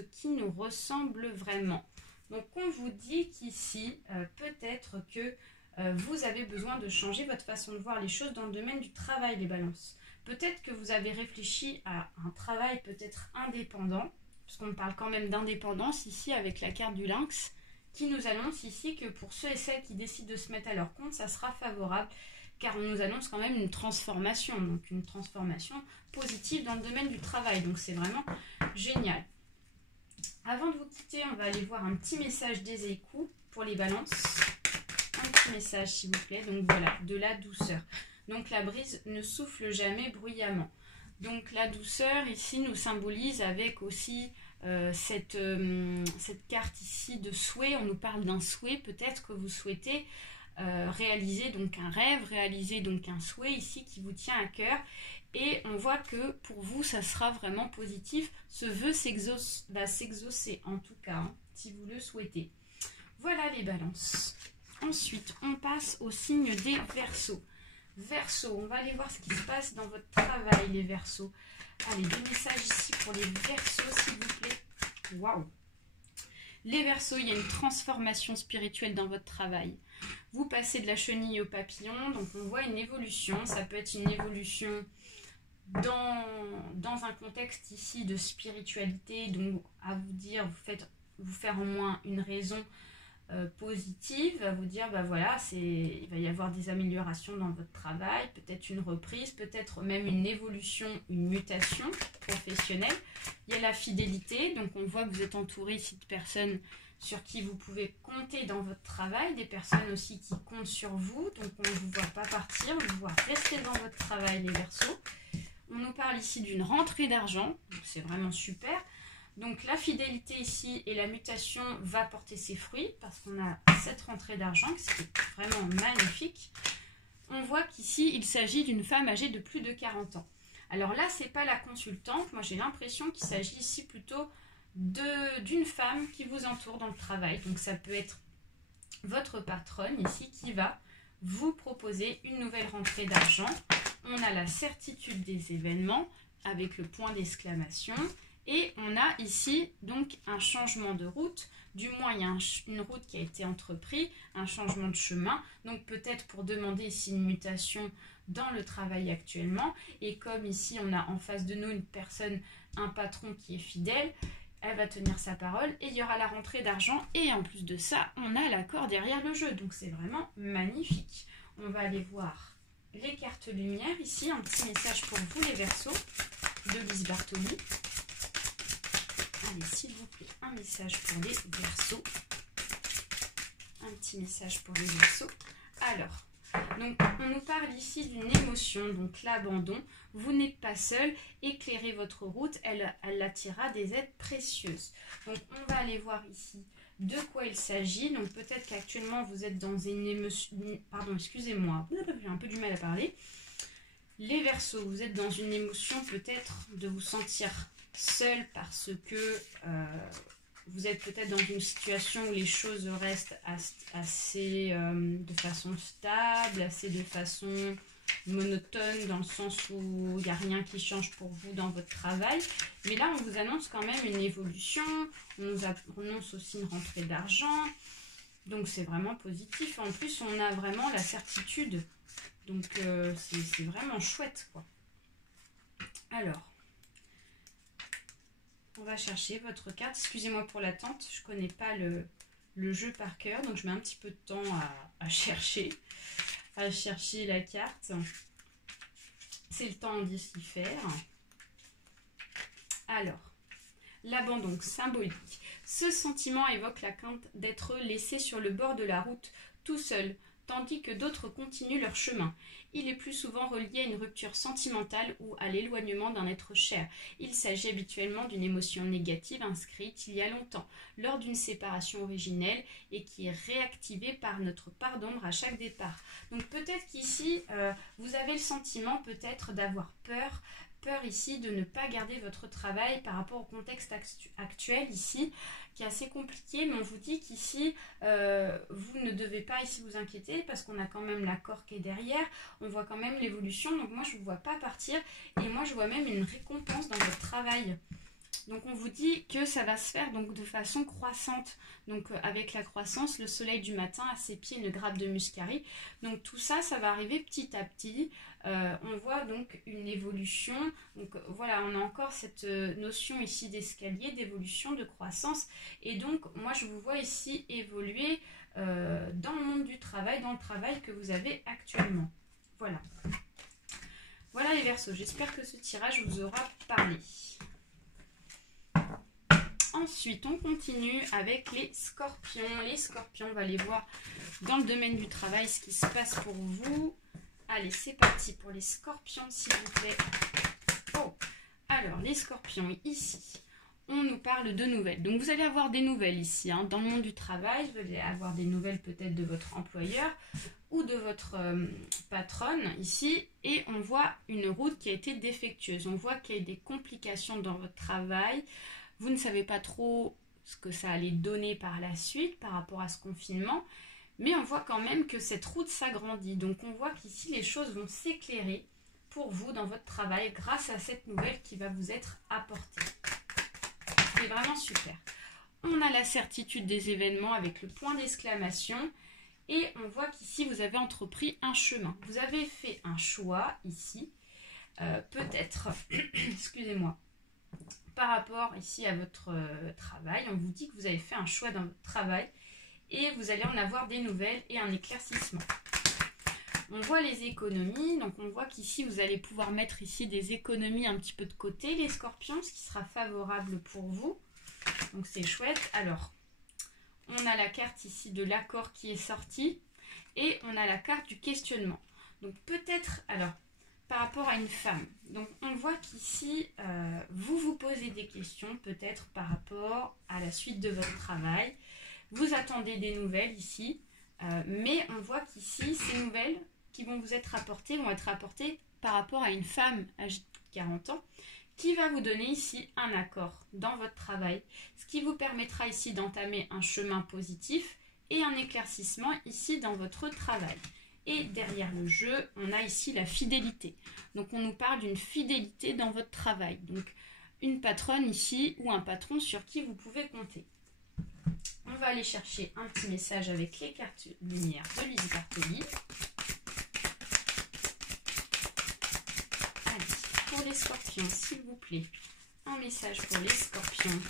qui nous ressemble vraiment. Donc on vous dit qu'ici, peut-être que vous avez besoin de changer votre façon de voir les choses dans le domaine du travail, les balances. Peut-être que vous avez réfléchi à un travail peut-être indépendant, parce qu'on parle quand même d'indépendance ici avec la carte du lynx, qui nous annonce ici que pour ceux et celles qui décident de se mettre à leur compte, ça sera favorable, car on nous annonce quand même une transformation, donc une transformation positive dans le domaine du travail, donc c'est vraiment génial. Avant de vous quitter, on va aller voir un petit message des échos pour les balances. Un petit message s'il vous plaît, donc voilà, de la douceur. Donc la brise ne souffle jamais bruyamment. Donc la douceur ici nous symbolise avec aussi cette carte ici de souhait. On nous parle d'un souhait, peut-être que vous souhaitez réaliser donc un rêve, réaliser donc un souhait ici qui vous tient à cœur. Et on voit que pour vous ça sera vraiment positif. Ce vœu va s'exaucer en tout cas, hein, si vous le souhaitez. Voilà les balances. Ensuite on passe au signe des Verseaux. Verseaux, on va aller voir ce qui se passe dans votre travail, les Verseaux. Allez, des messages ici pour les Verseaux, s'il vous plaît. Waouh! Les Verseaux, il y a une transformation spirituelle dans votre travail. Vous passez de la chenille au papillon, donc on voit une évolution. Ça peut être une évolution dans un contexte ici de spiritualité, donc à vous dire, vous faire au moins une raison positive, à vous dire bah voilà, il va y avoir des améliorations dans votre travail, peut-être une reprise, peut-être même une évolution, une mutation professionnelle. Il y a la fidélité, donc on voit que vous êtes entouré ici de personnes sur qui vous pouvez compter dans votre travail, des personnes aussi qui comptent sur vous, donc on ne vous voit pas partir, on vous voit rester dans votre travail les Verseaux. On nous parle ici d'une rentrée d'argent, c'est vraiment super. Donc la fidélité ici et la mutation va porter ses fruits parce qu'on a cette rentrée d'argent, ce qui est vraiment magnifique. On voit qu'ici, il s'agit d'une femme âgée de plus de 40 ans. Alors là, ce n'est pas la consultante. Moi, j'ai l'impression qu'il s'agit ici plutôt d'une femme qui vous entoure dans le travail. Donc ça peut être votre patronne ici qui va vous proposer une nouvelle rentrée d'argent. On a la certitude des événements avec le point d'exclamation. Et on a ici donc un changement de route, du moins il y a une route qui a été entreprise, un changement de chemin, donc peut-être pour demander ici une mutation dans le travail actuellement. Et comme ici on a en face de nous une personne, un patron qui est fidèle, elle va tenir sa parole et il y aura la rentrée d'argent. Et en plus de ça, on a l'accord derrière le jeu, donc c'est vraiment magnifique. On va aller voir les cartes lumière ici, un petit message pour vous les Verseaux de Lise Bartoli. Allez, s'il vous plaît, un message pour les Verseaux. Un petit message pour les Verseaux. Alors, donc, on nous parle ici d'une émotion, donc l'abandon. Vous n'êtes pas seul, éclairez votre route, elle attirera des aides précieuses. Donc, on va aller voir ici de quoi il s'agit. Donc, peut-être qu'actuellement, vous êtes dans une émotion... Pardon, excusez-moi, j'ai un peu du mal à parler. Les Verseaux, vous êtes dans une émotion peut-être de vous sentir seul parce que vous êtes peut-être dans une situation où les choses restent assez de façon stable, assez de façon monotone, dans le sens où il n'y a rien qui change pour vous dans votre travail. Mais là, on vous annonce quand même une évolution, on nous annonce aussi une rentrée d'argent, donc c'est vraiment positif. En plus, on a vraiment la certitude, donc c'est vraiment chouette, quoi. Alors, on va chercher votre carte. Excusez-moi pour l'attente, je ne connais pas le jeu par cœur, donc je mets un petit peu de temps à chercher la carte. C'est le temps d'y s'y faire. Alors, l'abandon symbolique. Ce sentiment évoque la crainte d'être laissé sur le bord de la route, tout seul, tandis que d'autres continuent leur chemin. Il est plus souvent relié à une rupture sentimentale ou à l'éloignement d'un être cher. Il s'agit habituellement d'une émotion négative inscrite il y a longtemps, lors d'une séparation originelle et qui est réactivée par notre part d'ombre à chaque départ. Donc peut-être qu'ici, vous avez le sentiment peut-être d'avoir peur ici de ne pas garder votre travail par rapport au contexte actuel ici, qui est assez compliqué, mais on vous dit qu'ici, vous ne devez pas ici vous inquiéter parce qu'on a quand même l'accord qui est derrière, on voit quand même l'évolution, donc moi je ne vous vois pas partir et moi je vois même une récompense dans votre travail. Donc on vous dit que ça va se faire donc de façon croissante. Donc avec la croissance, le soleil du matin à ses pieds, une grappe de muscari. Donc tout ça, ça va arriver petit à petit. On voit donc une évolution. Donc voilà, on a encore cette notion ici d'escalier, d'évolution, de croissance. Et donc moi je vous vois ici évoluer dans le monde du travail, dans le travail que vous avez actuellement. Voilà. Voilà les Verseaux, j'espère que ce tirage vous aura parlé. Ensuite, on continue avec les Scorpions. Les Scorpions, on va aller voir dans le domaine du travail ce qui se passe pour vous. Allez, c'est parti pour les Scorpions, s'il vous plaît. Oh, alors, les Scorpions, ici, on nous parle de nouvelles. Donc, vous allez avoir des nouvelles ici, hein, dans le monde du travail. Vous allez avoir des nouvelles peut-être de votre employeur ou de votre patronne ici. Et on voit une route qui a été défectueuse. On voit qu'il y a eu des complications dans votre travail. Vous ne savez pas trop ce que ça allait donner par la suite par rapport à ce confinement, mais on voit quand même que cette route s'agrandit. Donc on voit qu'ici les choses vont s'éclairer pour vous dans votre travail grâce à cette nouvelle qui va vous être apportée. C'est vraiment super. On a la certitude des événements avec le point d'exclamation et on voit qu'ici vous avez entrepris un chemin. Vous avez fait un choix ici, peut-être, excusez-moi, par rapport ici à votre travail, on vous dit que vous avez fait un choix dans votre travail et vous allez en avoir des nouvelles et un éclaircissement. On voit les économies, donc on voit qu'ici vous allez pouvoir mettre ici des économies un petit peu de côté, les Scorpions, ce qui sera favorable pour vous. Donc c'est chouette. Alors, on a la carte ici de l'accord qui est sortie et on a la carte du questionnement. Donc peut-être, alors, par rapport à une femme. Donc on voit qu'ici, vous vous posez des questions peut-être par rapport à la suite de votre travail. Vous attendez des nouvelles ici, mais on voit qu'ici, ces nouvelles qui vont vous être apportées vont être apportées par rapport à une femme âgée de 40 ans qui va vous donner ici un accord dans votre travail, ce qui vous permettra ici d'entamer un chemin positif et un éclaircissement ici dans votre travail. Et derrière le jeu, on a ici la fidélité. Donc on nous parle d'une fidélité dans votre travail. Donc une patronne ici ou un patron sur qui vous pouvez compter. On va aller chercher un petit message avec les cartes lumière de Lise Bartoli. Pour les scorpions, s'il vous plaît, un message pour les scorpions.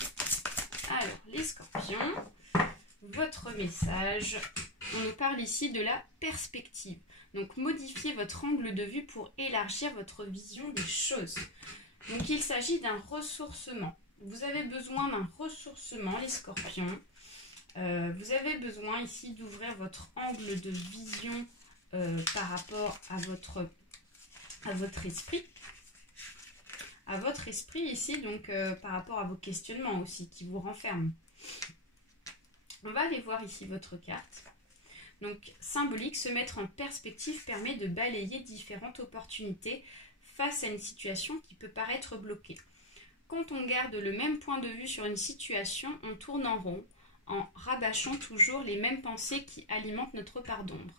Alors, les scorpions, votre message, on nous parle ici de la perspective. Donc, modifiez votre angle de vue pour élargir votre vision des choses. Donc, il s'agit d'un ressourcement. Vous avez besoin d'un ressourcement, les scorpions. Vous avez besoin ici d'ouvrir votre angle de vision par rapport à votre esprit. À votre esprit ici, donc par rapport à vos questionnements aussi qui vous renferment. On va aller voir ici votre carte. Donc symbolique, se mettre en perspective permet de balayer différentes opportunités face à une situation qui peut paraître bloquée. Quand on garde le même point de vue sur une situation, on tourne en rond en rabâchant toujours les mêmes pensées qui alimentent notre part d'ombre.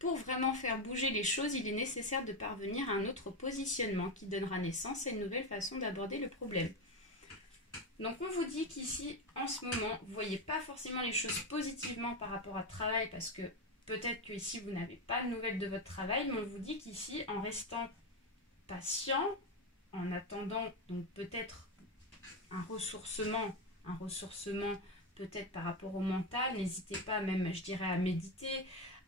Pour vraiment faire bouger les choses, il est nécessaire de parvenir à un autre positionnement qui donnera naissance à une nouvelle façon d'aborder le problème. Donc on vous dit qu'ici, en ce moment, vous ne voyez pas forcément les choses positivement par rapport à travail parce que peut-être qu'ici vous n'avez pas de nouvelles de votre travail, mais on vous dit qu'ici, en restant patient, en attendant donc peut-être un ressourcement peut-être par rapport au mental, n'hésitez pas même, je dirais, à méditer,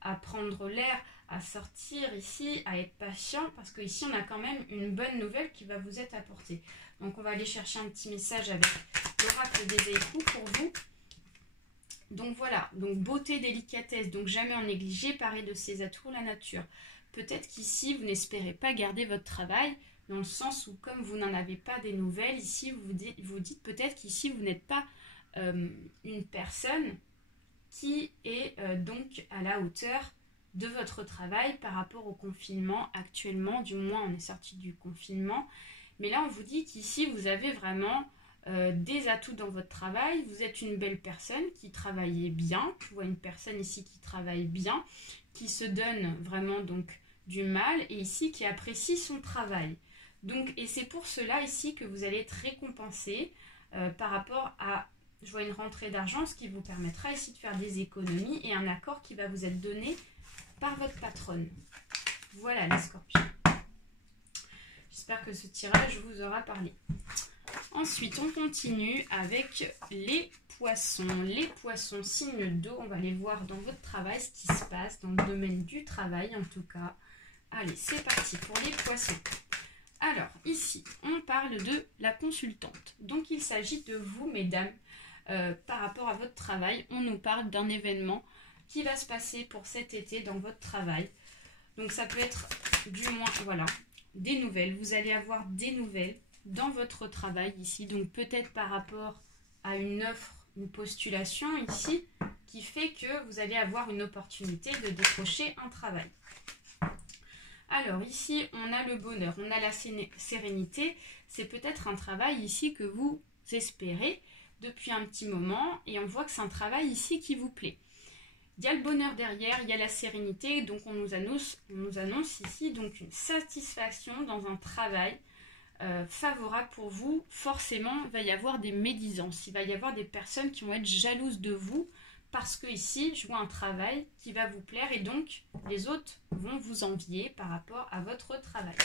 à prendre l'air, à sortir ici, à être patient, parce qu'ici on a quand même une bonne nouvelle qui va vous être apportée. Donc on va aller chercher un petit message avec l'oracle des époux pour vous. Donc voilà, donc beauté, délicatesse, donc jamais en négliger, paré de ses atouts, la nature. Peut-être qu'ici vous n'espérez pas garder votre travail, dans le sens où comme vous n'en avez pas des nouvelles, ici vous dites peut-être qu'ici vous n'êtes pas une personne qui est donc à la hauteur de votre travail par rapport au confinement actuellement. Du moins, on est sorti du confinement. Mais là, on vous dit qu'ici, vous avez vraiment des atouts dans votre travail. Vous êtes une belle personne qui travaille bien. Je vois une personne ici qui travaille bien, qui se donne vraiment donc du mal et ici qui apprécie son travail. Donc, et c'est pour cela ici que vous allez être récompensé par rapport à... Je vois une rentrée d'argent, ce qui vous permettra ici de faire des économies et un accord qui va vous être donné par votre patronne. Voilà les scorpions. J'espère que ce tirage vous aura parlé. Ensuite, on continue avec les poissons. Les poissons, signe d'eau, on va aller voir dans votre travail ce qui se passe, dans le domaine du travail en tout cas. Allez, c'est parti pour les poissons. Alors, ici, on parle de la consultante. Donc, il s'agit de vous, mesdames. Par rapport à votre travail, on nous parle d'un événement qui va se passer pour cet été dans votre travail. Donc ça peut être du moins, voilà, des nouvelles. Vous allez avoir des nouvelles dans votre travail ici. Donc peut-être par rapport à une offre, une postulation ici, qui fait que vous allez avoir une opportunité de décrocher un travail. Alors ici, on a le bonheur, on a la sérénité. C'est peut-être un travail ici que vous espérez depuis un petit moment et on voit que c'est un travail ici qui vous plaît. Il y a le bonheur derrière, il y a la sérénité, donc on nous annonce ici donc une satisfaction dans un travail favorable pour vous. Forcément, il va y avoir des médisances, il va y avoir des personnes qui vont être jalouses de vous parce que ici, je vois un travail qui va vous plaire et donc les autres vont vous envier par rapport à votre travail.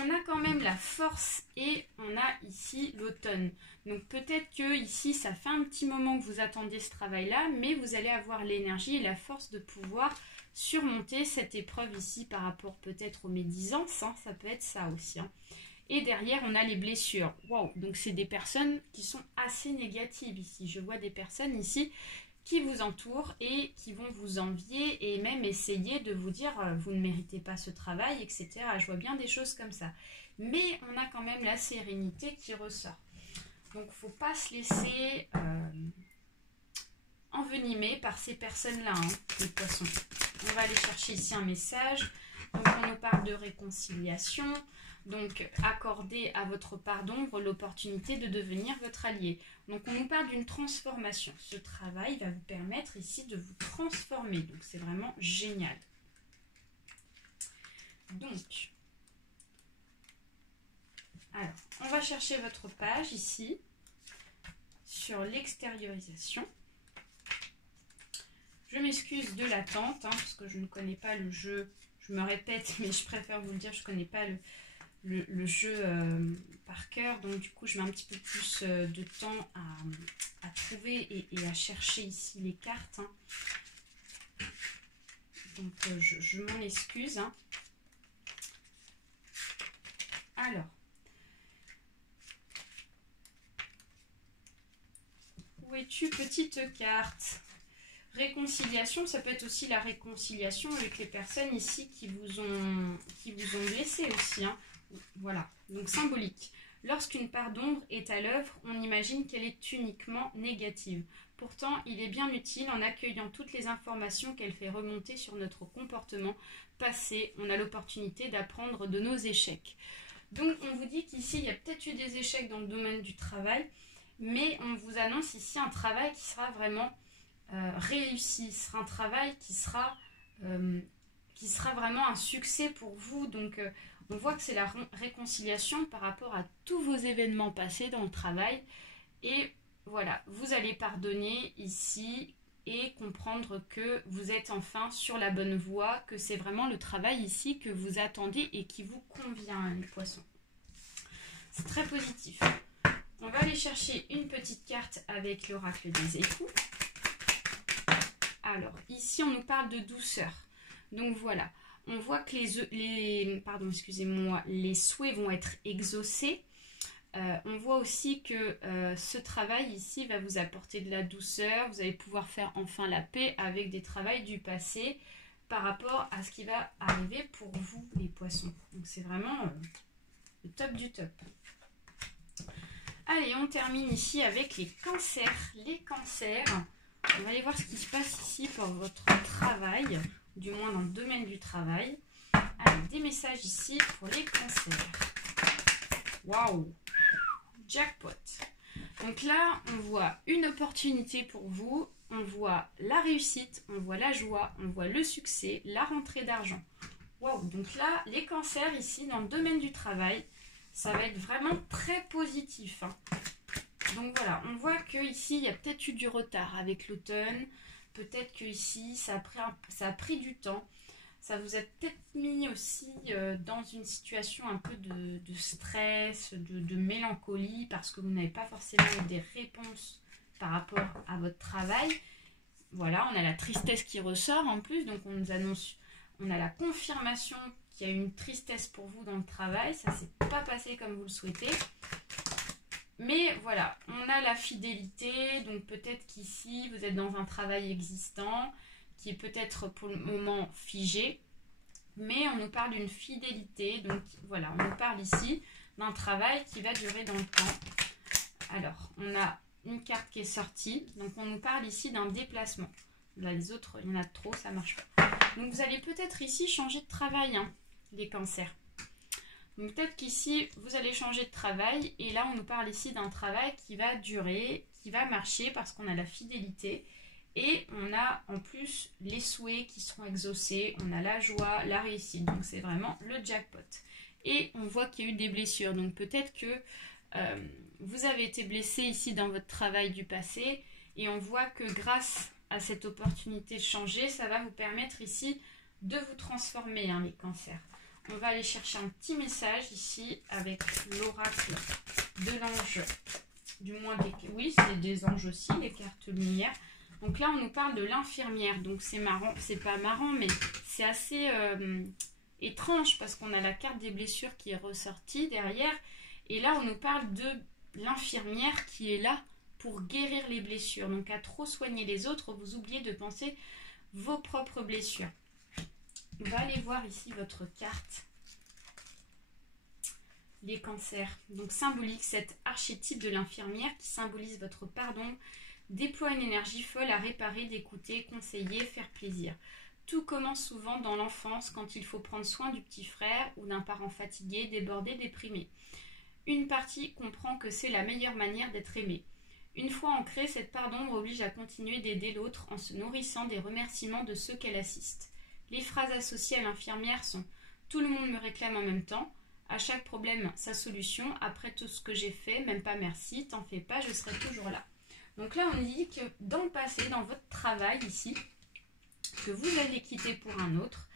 On a quand même la force et on a ici l'automne. Donc peut-être que ici, ça fait un petit moment que vous attendez ce travail-là, mais vous allez avoir l'énergie et la force de pouvoir surmonter cette épreuve ici par rapport peut-être aux médisances. Hein, ça peut être ça aussi. Hein. Et derrière, on a les blessures. Wow, donc c'est des personnes qui sont assez négatives ici. Je vois des personnes ici qui vous entourent et qui vont vous envier et même essayer de vous dire vous ne méritez pas ce travail, etc. Je vois bien des choses comme ça. Mais on a quand même la sérénité qui ressort. Donc, il ne faut pas se laisser envenimer par ces personnes-là, hein, les poissons. On va aller chercher ici un message. Donc, on nous parle de réconciliation. Donc, accorder à votre part d'ombre l'opportunité de devenir votre allié. Donc, on nous parle d'une transformation. Ce travail va vous permettre ici de vous transformer. Donc, c'est vraiment génial. Donc, alors, on va chercher votre page ici sur l'extériorisation. Je m'excuse de l'attente, hein, parce que je ne connais pas le jeu. Je me répète, mais je préfère vous le dire, je ne connais pas le jeu par cœur. Donc, du coup, je mets un petit peu plus de temps à trouver et à chercher ici les cartes. Hein. Donc, je m'en excuse. Hein. Alors. Où es-tu, petite carte? Réconciliation, ça peut être aussi la réconciliation avec les personnes ici qui vous ont blessé aussi. Hein. Voilà, donc symbolique. Lorsqu'une part d'ombre est à l'œuvre, on imagine qu'elle est uniquement négative. Pourtant, il est bien utile, en accueillant toutes les informations qu'elle fait remonter sur notre comportement passé, on a l'opportunité d'apprendre de nos échecs. Donc, on vous dit qu'ici, il y a peut-être eu des échecs dans le domaine du travail, mais on vous annonce ici un travail qui sera vraiment réussi. Ce sera un travail qui sera vraiment un succès pour vous. Donc, on voit que c'est la réconciliation par rapport à tous vos événements passés dans le travail. Et voilà, vous allez pardonner ici et comprendre que vous êtes enfin sur la bonne voie, que c'est vraiment le travail ici que vous attendez et qui vous convient, les poissons. C'est très positif. On va aller chercher une petite carte avec l'oracle des époux. Alors, ici, on nous parle de douceur. Donc, voilà. On voit que les souhaits vont être exaucés. On voit aussi que ce travail ici va vous apporter de la douceur. Vous allez pouvoir faire enfin la paix avec des travails du passé par rapport à ce qui va arriver pour vous, les poissons. Donc, c'est vraiment le top du top. Allez, on termine ici avec les cancers. Les cancers, on va aller voir ce qui se passe ici pour votre travail, du moins dans le domaine du travail. Allez, des messages ici pour les cancers. Waouh! Jackpot! Donc là, on voit une opportunité pour vous, on voit la réussite, on voit la joie, on voit le succès, la rentrée d'argent. Waouh! Donc là, les cancers ici, dans le domaine du travail, ça va être vraiment très positif. Hein. Donc voilà, on voit qu'ici, il y a peut-être eu du retard avec l'automne. Peut-être qu'ici, ça a pris du temps. Ça vous a peut-être mis aussi dans une situation un peu de stress, de mélancolie, parce que vous n'avez pas forcément eu des réponses par rapport à votre travail. Voilà, on a la tristesse qui ressort en plus, donc on nous annonce, on a la confirmation qu'il y a une tristesse pour vous dans le travail. Ça ne s'est pas passé comme vous le souhaitez. Mais voilà, on a la fidélité, donc peut-être qu'ici, vous êtes dans un travail existant, qui est peut-être pour le moment figé, mais on nous parle d'une fidélité, donc voilà, on nous parle ici d'un travail qui va durer dans le temps. Alors, on a une carte qui est sortie, donc on nous parle ici d'un déplacement. Là, les autres, il y en a trop, ça ne marche pas. Donc, vous allez peut-être ici changer de travail, hein, les cancers. Donc, peut-être qu'ici, vous allez changer de travail, et là, on nous parle ici d'un travail qui va durer, qui va marcher, parce qu'on a la fidélité. Et on a en plus les souhaits qui seront exaucés, on a la joie, la réussite. Donc c'est vraiment le jackpot. Et on voit qu'il y a eu des blessures. Donc peut-être que vous avez été blessé ici dans votre travail du passé. Et on voit que grâce à cette opportunité de changer, ça va vous permettre ici de vous transformer, hein, les cancers. On va aller chercher un petit message ici avec l'oracle de l'ange. Du moins, oui, c'est des anges aussi, les cartes lumière. Donc là, on nous parle de l'infirmière. Donc c'est marrant, c'est pas marrant, mais c'est assez étrange parce qu'on a la carte des blessures qui est ressortie derrière. Et là, on nous parle de l'infirmière qui est là pour guérir les blessures. Donc à trop soigner les autres, vous oubliez de penser vos propres blessures. On va aller voir ici votre carte. Les cancers. Donc symbolique, cet archétype de l'infirmière qui symbolise votre pardon, déploie une énergie folle à réparer, d'écouter, conseiller, faire plaisir. Tout commence souvent dans l'enfance quand il faut prendre soin du petit frère ou d'un parent fatigué, débordé, déprimé. Une partie comprend que c'est la meilleure manière d'être aimé. Une fois ancrée, cette part d'ombre oblige à continuer d'aider l'autre en se nourrissant des remerciements de ceux qu'elle assiste. Les phrases associées à l'infirmière sont « Tout le monde me réclame en même temps »,« À chaque problème, sa solution »,« Après tout ce que j'ai fait, même pas merci, t'en fais pas, je serai toujours là ». Donc là, on dit que dans le passé, dans votre travail ici, que vous allez quitter pour un autre,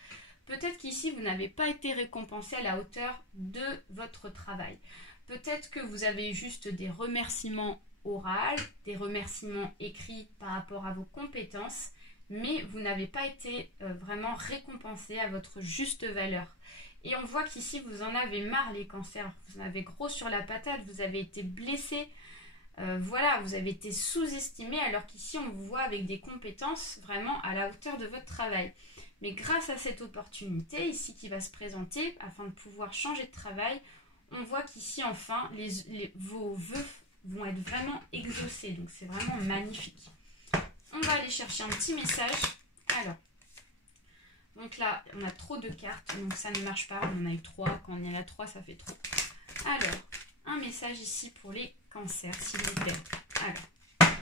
peut-être qu'ici, vous n'avez pas été récompensé à la hauteur de votre travail. Peut-être que vous avez juste des remerciements oraux, des remerciements écrits par rapport à vos compétences, mais vous n'avez pas été vraiment récompensé à votre juste valeur. Et on voit qu'ici, vous en avez marre les cancers, vous en avez gros sur la patate, vous avez été blessé, voilà, vous avez été sous-estimé, alors qu'ici, on vous voit avec des compétences vraiment à la hauteur de votre travail. Mais grâce à cette opportunité ici qui va se présenter, afin de pouvoir changer de travail, on voit qu'ici, enfin, vos vœux vont être vraiment exaucés. Donc, c'est vraiment magnifique. On va aller chercher un petit message. Alors, donc là, on a trop de cartes, donc ça ne marche pas. On en a eu 3. Quand on y a 3, ça fait trop. Alors, un message ici pour les cancers, s'il vous plaît. Alors,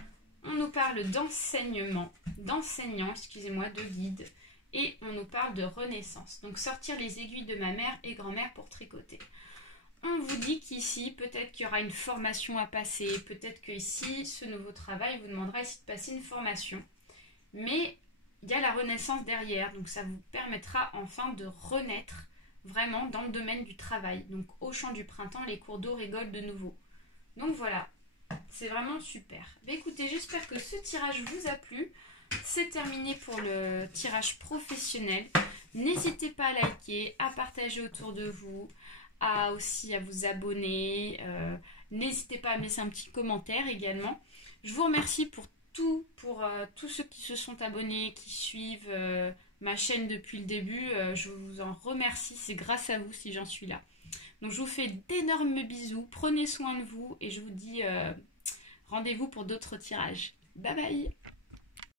on nous parle d'enseignement, d'enseignant, excusez-moi, de guide. Et on nous parle de renaissance. Donc, sortir les aiguilles de ma mère et grand-mère pour tricoter. On vous dit qu'ici, peut-être qu'il y aura une formation à passer. Peut-être que ici, ce nouveau travail vous demandera ici de passer une formation. Mais il y a la renaissance derrière. Donc, ça vous permettra enfin de renaître vraiment dans le domaine du travail. Donc, au champ du printemps, les cours d'eau rigolent de nouveau. Donc, voilà. C'est vraiment super. Mais écoutez, j'espère que ce tirage vous a plu. C'est terminé pour le tirage professionnel. N'hésitez pas à liker, à partager autour de vous, aussi à vous abonner. N'hésitez pas à me laisser un petit commentaire également. Je vous remercie pour tous ceux qui se sont abonnés, qui suivent ma chaîne depuis le début. Je vous en remercie, c'est grâce à vous si j'en suis là. Donc je vous fais d'énormes bisous, prenez soin de vous et je vous dis rendez-vous pour d'autres tirages. Bye bye!